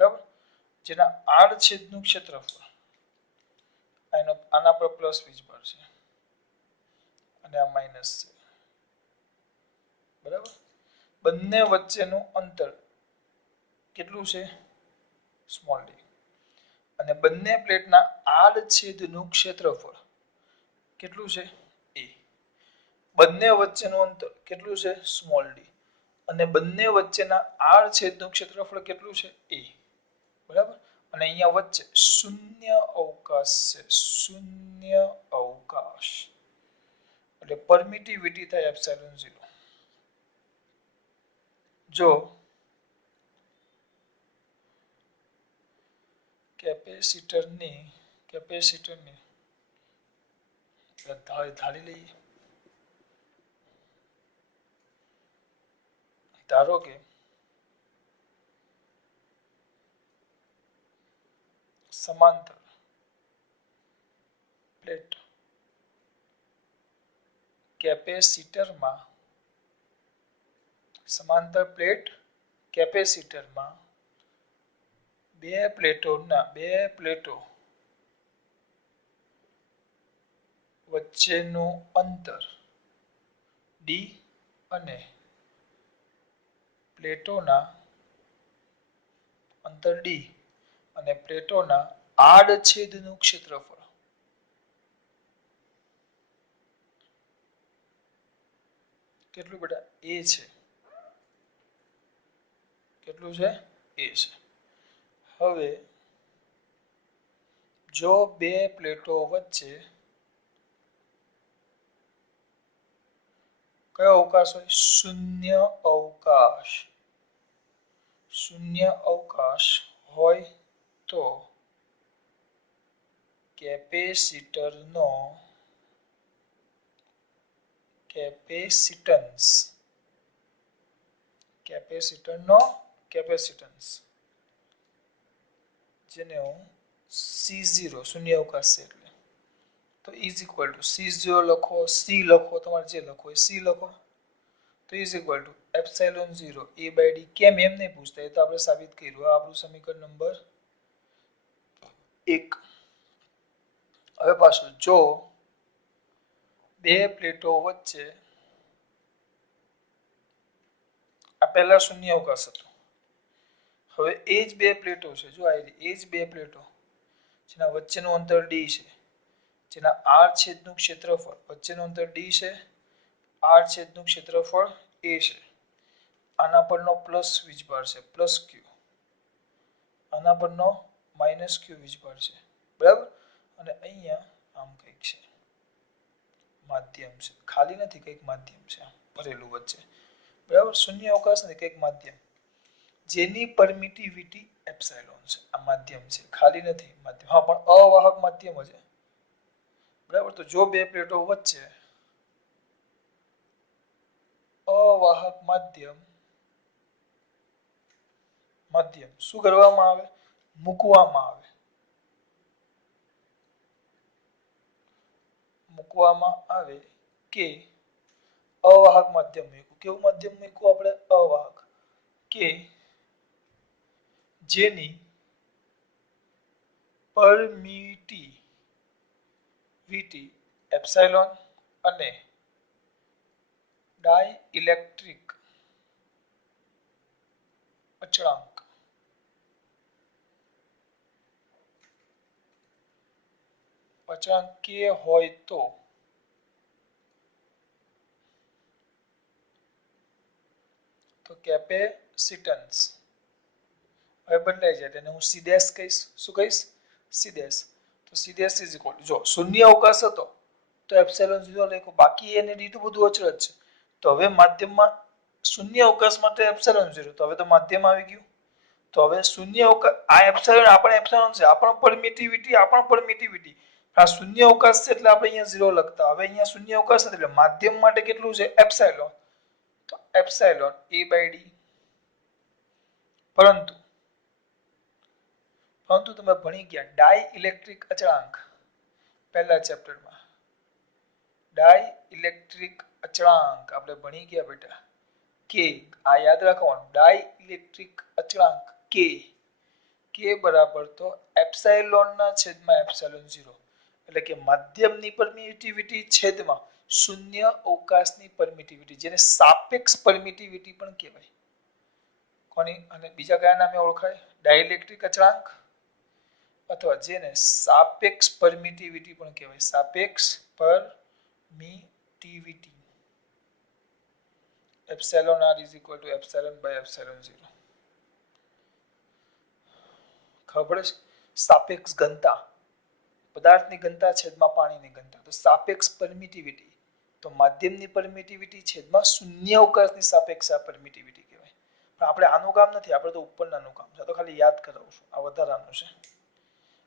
બરાબર જેના આડછેદનું ક્ષેત્રફળ આના પર પ્લસ વીજભાર છે અને આ માઇનસ છે બરાબર બંને વચ્ચેનું અંતર કેટલું છે સ્મોલ ડી અને બંને પ્લેટના આડછેદનું ક્ષેત્રફળ કેટલું છે એ બંને વચ્ચેનું અંતર કેટલું છે સ્મોલ ડી અને બંને વચ્ચેના આડછેદનું ક્ષેત્રફળ કેટલું છે એ બરાબર અને અહીંયા વચ્ચે શૂન્ય અવકાશ છે શૂન્ય અવકાશ એટલે પરમિટિવિટી થાય એપ્સિલોન 0 જો કેપેસિટરની ધારી લઈએ ધારો કે સમાંતર પ્લેટ કેપેસિટરમાં સમાંતર પ્લેટ કેપેસિટરમાં બે પ્લેટો વચ્ચેનું અંતર ડી અને પ્લેટોના અંતર ડી અને પ્લેટોના આડછેદનું ક્ષેત્રફળ કેટલું બેટા એ છે કેટલું છે એ છે હવે જો બે પ્લેટો વચ્ચે કયો અવકાશ હોય શૂન્ય અવકાશ હોય તો કેપેસિટરનો કેપેસિટન્સ જેને હું C0 શૂન્ય અવકાશ છે એટલે તો ઇઝ ઇક્વલ ટુ C0 લખો સી લખો તમારે જે લખો એ સી લખો તો is equal to epsilon 0 a by d કેમ એમ નહીં પૂછતા એ તો આપણે સાબિત કર્યું આ આપણું સમીકરણ નંબર 1 હવે પાછું જો બે પ્લેટો વચ્ચે આ પહેલા શૂન્ય અવકાશ હતો હવે એ જ બે પ્લેટો છે જો આ એ જ બે પ્લેટો જેના વચ્ચેનું અંતર d છે જેના આડછેદનું ક્ષેત્રફળ વચ્ચેનું અંતર d છે આડછેદનું ક્ષેત્રફળ a છે આના પરનો પ્લસ વીજભાર છે પ્લસ q આના પરનો માઇનસ q વીજભાર છે બરાબર અને અહીંયા આમ કંઈક છે માધ્યમ છે ખાલી નથી કંઈક માધ્યમ છે ભરેલું વચ્ચે બરાબર શૂન્ય અવકાશ નથી કંઈક માધ્યમ જેની પરમિટિવિટી એપ્સિલોન છે આ માધ્યમ છે ખાલી નથી માધ્યમ હા પણ અવાહક માધ્યમ છે બરાબર તો જો બે પ્લેટો વચ્ચે અવાહક માધ્યમ શું કરવામાં આવે મૂકવામાં આવે કે અવાહક માધ્યમ મૂક્યું. કેવું માધ્યમ મૂક્યું આપણે? અવાહક. કે જેની પરમિટિવિટી એપ્સાઇલોન અને ડાઇલેક્ટ્રિક અચળાંક કે હોય તો કેપેસિટન્સ હવે બદલાઈ જાય તેને હું સીડેસ કહીશ. શું કહીશ? સીડેસ. તો સીડેસ ઇઝ ઇક્વલ જો શૂન્ય અવકાશ હતો તો એપ્સિલોન 0 લખ્યું, બાકી એને ડીટું બધું અચળ જ છે. તો હવે માધ્યમમાં શૂન્ય અવકાશ માટે એપ્સિલોન 0, તો હવે તો માધ્યમ આવી ગયું. તો હવે શૂન્ય અવકાશ આ એપ્સિલોન આપણે એપ્સિલોન છે, આપણો પરમિટિવિટી આ શૂન્ય અવકાશ છે એટલે આપણે અહીંયા 0 લખતા. હવે અહીંયા શૂન્ય અવકાશ નથી એટલે માધ્યમ માટે કેટલું છે? એપ્સિલોન. તો એપ્સિલોન a/d. પરંતુ તમે ભણી ગયા ડાઇલેક્ટ્રિક અચળાંક પહેલા ચેપ્ટરમાં. ડાઇલેક્ટ્રિક અચળાંક આપણે ભણી ગયા બેટા કે આ યાદ રાખવાનું ડાઇલેક્ટ્રિક અચળાંક કે બરાબર તો એપ્સિલોન ના છેદમાં એપ્સિલોન 0 એટલે કે માધ્યમની પરમિટિવિટી છેદમાં શૂન્ય અવકાશની પરમિટિવિટી, જેને સાપેક્ષ પરમિટિવિટી પણ કહેવાય. કોની અને બીજા કયા નામે ઓળખાય? ડાઇલેક્ટ્રિક અચળાંક અથવા જેને સાપેક્ષ પરમિટિવિટી પણ કહેવાય. સાપેક્ષ permittivity epsilon r is equal to epsilon by epsilon 0. ખબર છે? સાપેક્ષ ઘનતા, પદાર્થની ઘનતા છેદમાં પાણીની ઘનતા. તો સાપેક્ષ પરમિટિવિટી તો માધ્યમની પરમિટિવિટી છેદમાં શૂન્ય અવકાશની સાપેક્ષ પરમિટિવિટી કહેવાય. પણ આપણે આનું કામ નથી, આપણે તો ઉપરનાનું કામ છે. તો ખાલી યાદ કરાવું છું, આ વધારાનું છે.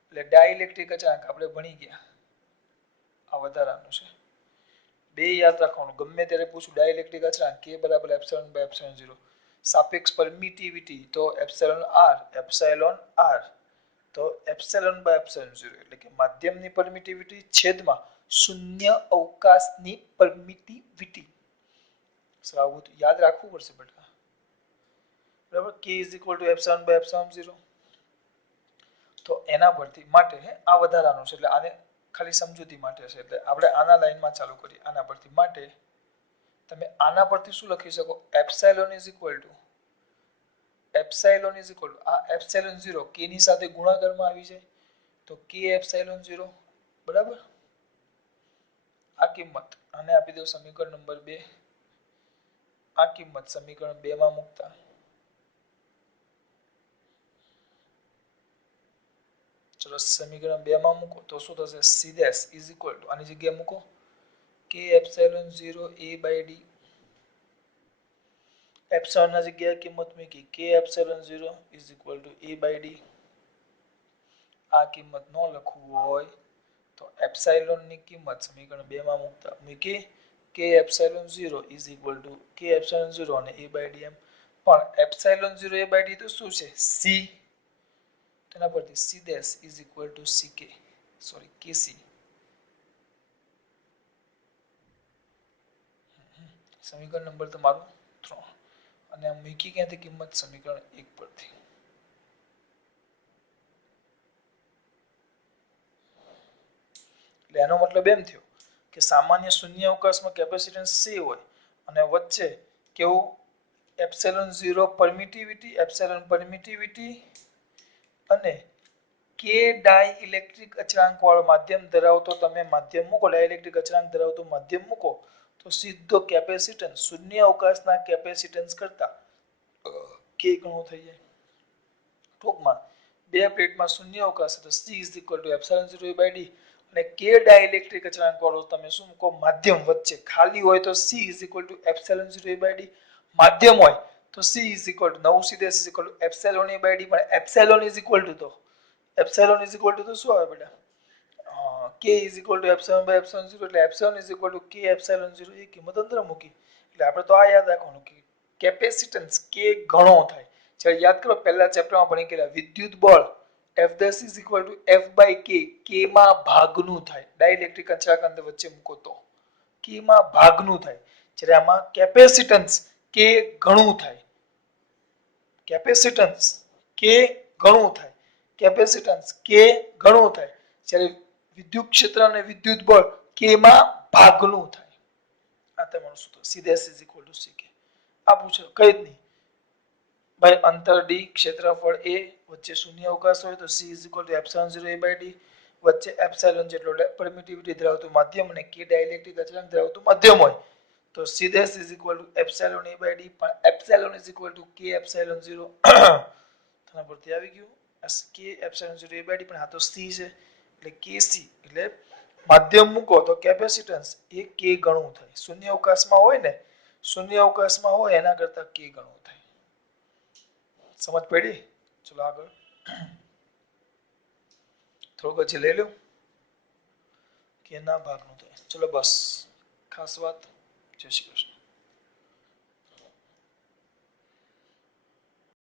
એટલે ડાઇલેક્ટ્રિક અચળાંક આપણે ભણી ગયા, આ વધારાનું છે. બે યાદ રાખવાનું, ગમે ત્યારે પૂછું ડાઇલેક્ટ્રિક અચળાંક કે બરાબર એપ્સિલોન બાય એપ્સિલોન 0. સાપેક્ષ પરમિટિવિટી તો એપ્સિલોન r તો એપ્સિલોન બાય એપ્સિલોન 0 એટલે કે માધ્યમની પરમિટિવિટી છેદમાં શૂન્ય અવકાશની પરમિટિવિટી. આવું યાદ રાખવું પડશે બેટા. બરાબર. k is equal to epsilon by epsilon 0. તો એના પરથી માટે આ વધારાનું છે એટલે આને ખાલી સમજૂતી માટે છે. એટલે આપણે આના લાઈનમાં ચાલુ કરીએ. આના પરથી માટે તમે આના પરથી શું લખી શકો? એપ્સિલોન ઇઝ ઇક્વલ ટુ આ એપ્સિલોન 0 k ની સાથે ગુણાકારમાં આવી જાય તો k એપ્સિલોન 0 બરાબર. આ કિંમત આને આપી દો સમીકરણ નંબર 2. આ કિંમત સમીકરણ 2 માં મૂકતા ચલો સમીકરણ 2 માં મૂકો તો શું થશે? સીડેસ ઇઝ ઇક્વલ ટુ આની જગ્યાએ મૂકો k એપ્સિલોન 0 a/d. એપ્સિલોન ના જગ્યાએ કિંમત મૂકી k epsilon 0 is equal two a/d. આ કિંમત ન લખવું હોય તો એપ્સિલોન ની કિંમત સમીકરણ 2 માં મૂકતા મૂકી k epsilon 0 is equal two k epsilon 0 અને a/d એમ. પણ એપ્સિલોન 0 a/d તો શું છે? c. તેના પરથી સીડેસ ઇઝ ઇક્વલ ટુ kc. સમીકરણ નંબર તમારું 3 અને આ મૂકી ક્યાંથી કિંમત? સમીકરણ 1 પરથી. એટલે એનો મતલબ એમ થયો કે સામાન્ય શૂન્ય અવકાશમાં કેપેસિટન્સ c હોય અને વચ્ચે કેવું એપ્સિલોન 0 પરમિટિવિટી અને કે ડાઇલેક્ટ્રિક અચળાંક વાળો માધ્યમ ધરાવતો તમે માધ્યમ મૂકો, ડાઇલેક્ટ્રિક અચળાંક ધરાવતો માધ્યમ મૂકો તો સીધો કેપેસિટન્સ શૂન્ય અવકાશના કેપેસિટન્સ કરતા k ગણો થઈ જાય. ટૂંકમાં બે પ્લેટમાં શૂન્ય અવકાશ તો c is equal to epsilon 0 a/d અને k ડાઇલેક્ટ્રિક અચળાંક વાળો તમે શું મૂકો? માધ્યમ વચ્ચે ખાલી હોય તો c is equal to epsilon 0 a/d. માધ્યમ હોય તો c is equal to નવું સીધેસ is equal to epsilon a/d. પણ એપ્સિલોન is equal to તો શું આવે બેટા? k is equal to epsilon by epsilon 0 એટલે epsilon is equal to k epsilon 0 એ કિંમત અંદર મૂકી. એટલે આપણે તો આ યાદ રાખવાનું કે કેપેસિટન્સ k ઘણો થાય. ચાલો યાદ કરો પહેલા ચેપ્ટરમાં ભણી ગયેલા વિદ્યુત બળ એફ દસ is equal to F by K, કે માં ભાગનું થાય, ડાઇલેક્ટ્રિક અચળાંક વચ્ચે મૂકો તો કે માં ભાગનું થાય, જ્યારે આમાં કેપેસિટન્સ કે ઘણું થાય, કેપેસિટન્સ કે ઘણું થાય, કેપેસિટન્સ કે ઘણું થાય, જ્યારે વિદ્યુત ક્ષેત્ર અને વિદ્યુત બળ કે માં ભાગનું થાય. આ તમારું સૂત્ર સીધા ઇઝ ઇક્વલ ટુ સી કે. આ પૂછો કઈ જ નહીં ભાઈ, અંતર ડી, ક્ષેત્રફળ એ, વચ્ચે શૂન્ય અવકાશ હોય તો C is equal to epsilon 0 a by D, વચ્ચે એપ્સિલોન જેટલો પરમિટિવિટી ધરાવતું માધ્યમ અને કે ડાઇલેક્ટ્રિક અચળાંક ધરાવતું માધ્યમ હોય તો C dash is equal to epsilon a by D, પણ epsilon is equal to K epsilon 0 થના પરથી આવી ગયું કે એપ્સિલોન 0 a બાય ડી, પણ આ તો સી છે એટલે કે સી, એટલે માધ્યમ મૂકો તો કેપેસિટન્સ એ કે ગણું થાય, શૂન્ય અવકાશમાં હોય ને, શૂન્ય અવકાશમાં હોય એના કરતા કે ગણું થાય. સમજ પડી? ચલો આગળ થોડુંક હજી લઈ લો કે ના ભાગનું થાય. ચલો બસ ખાસ વાત. જય શ્રી કૃષ્ણ.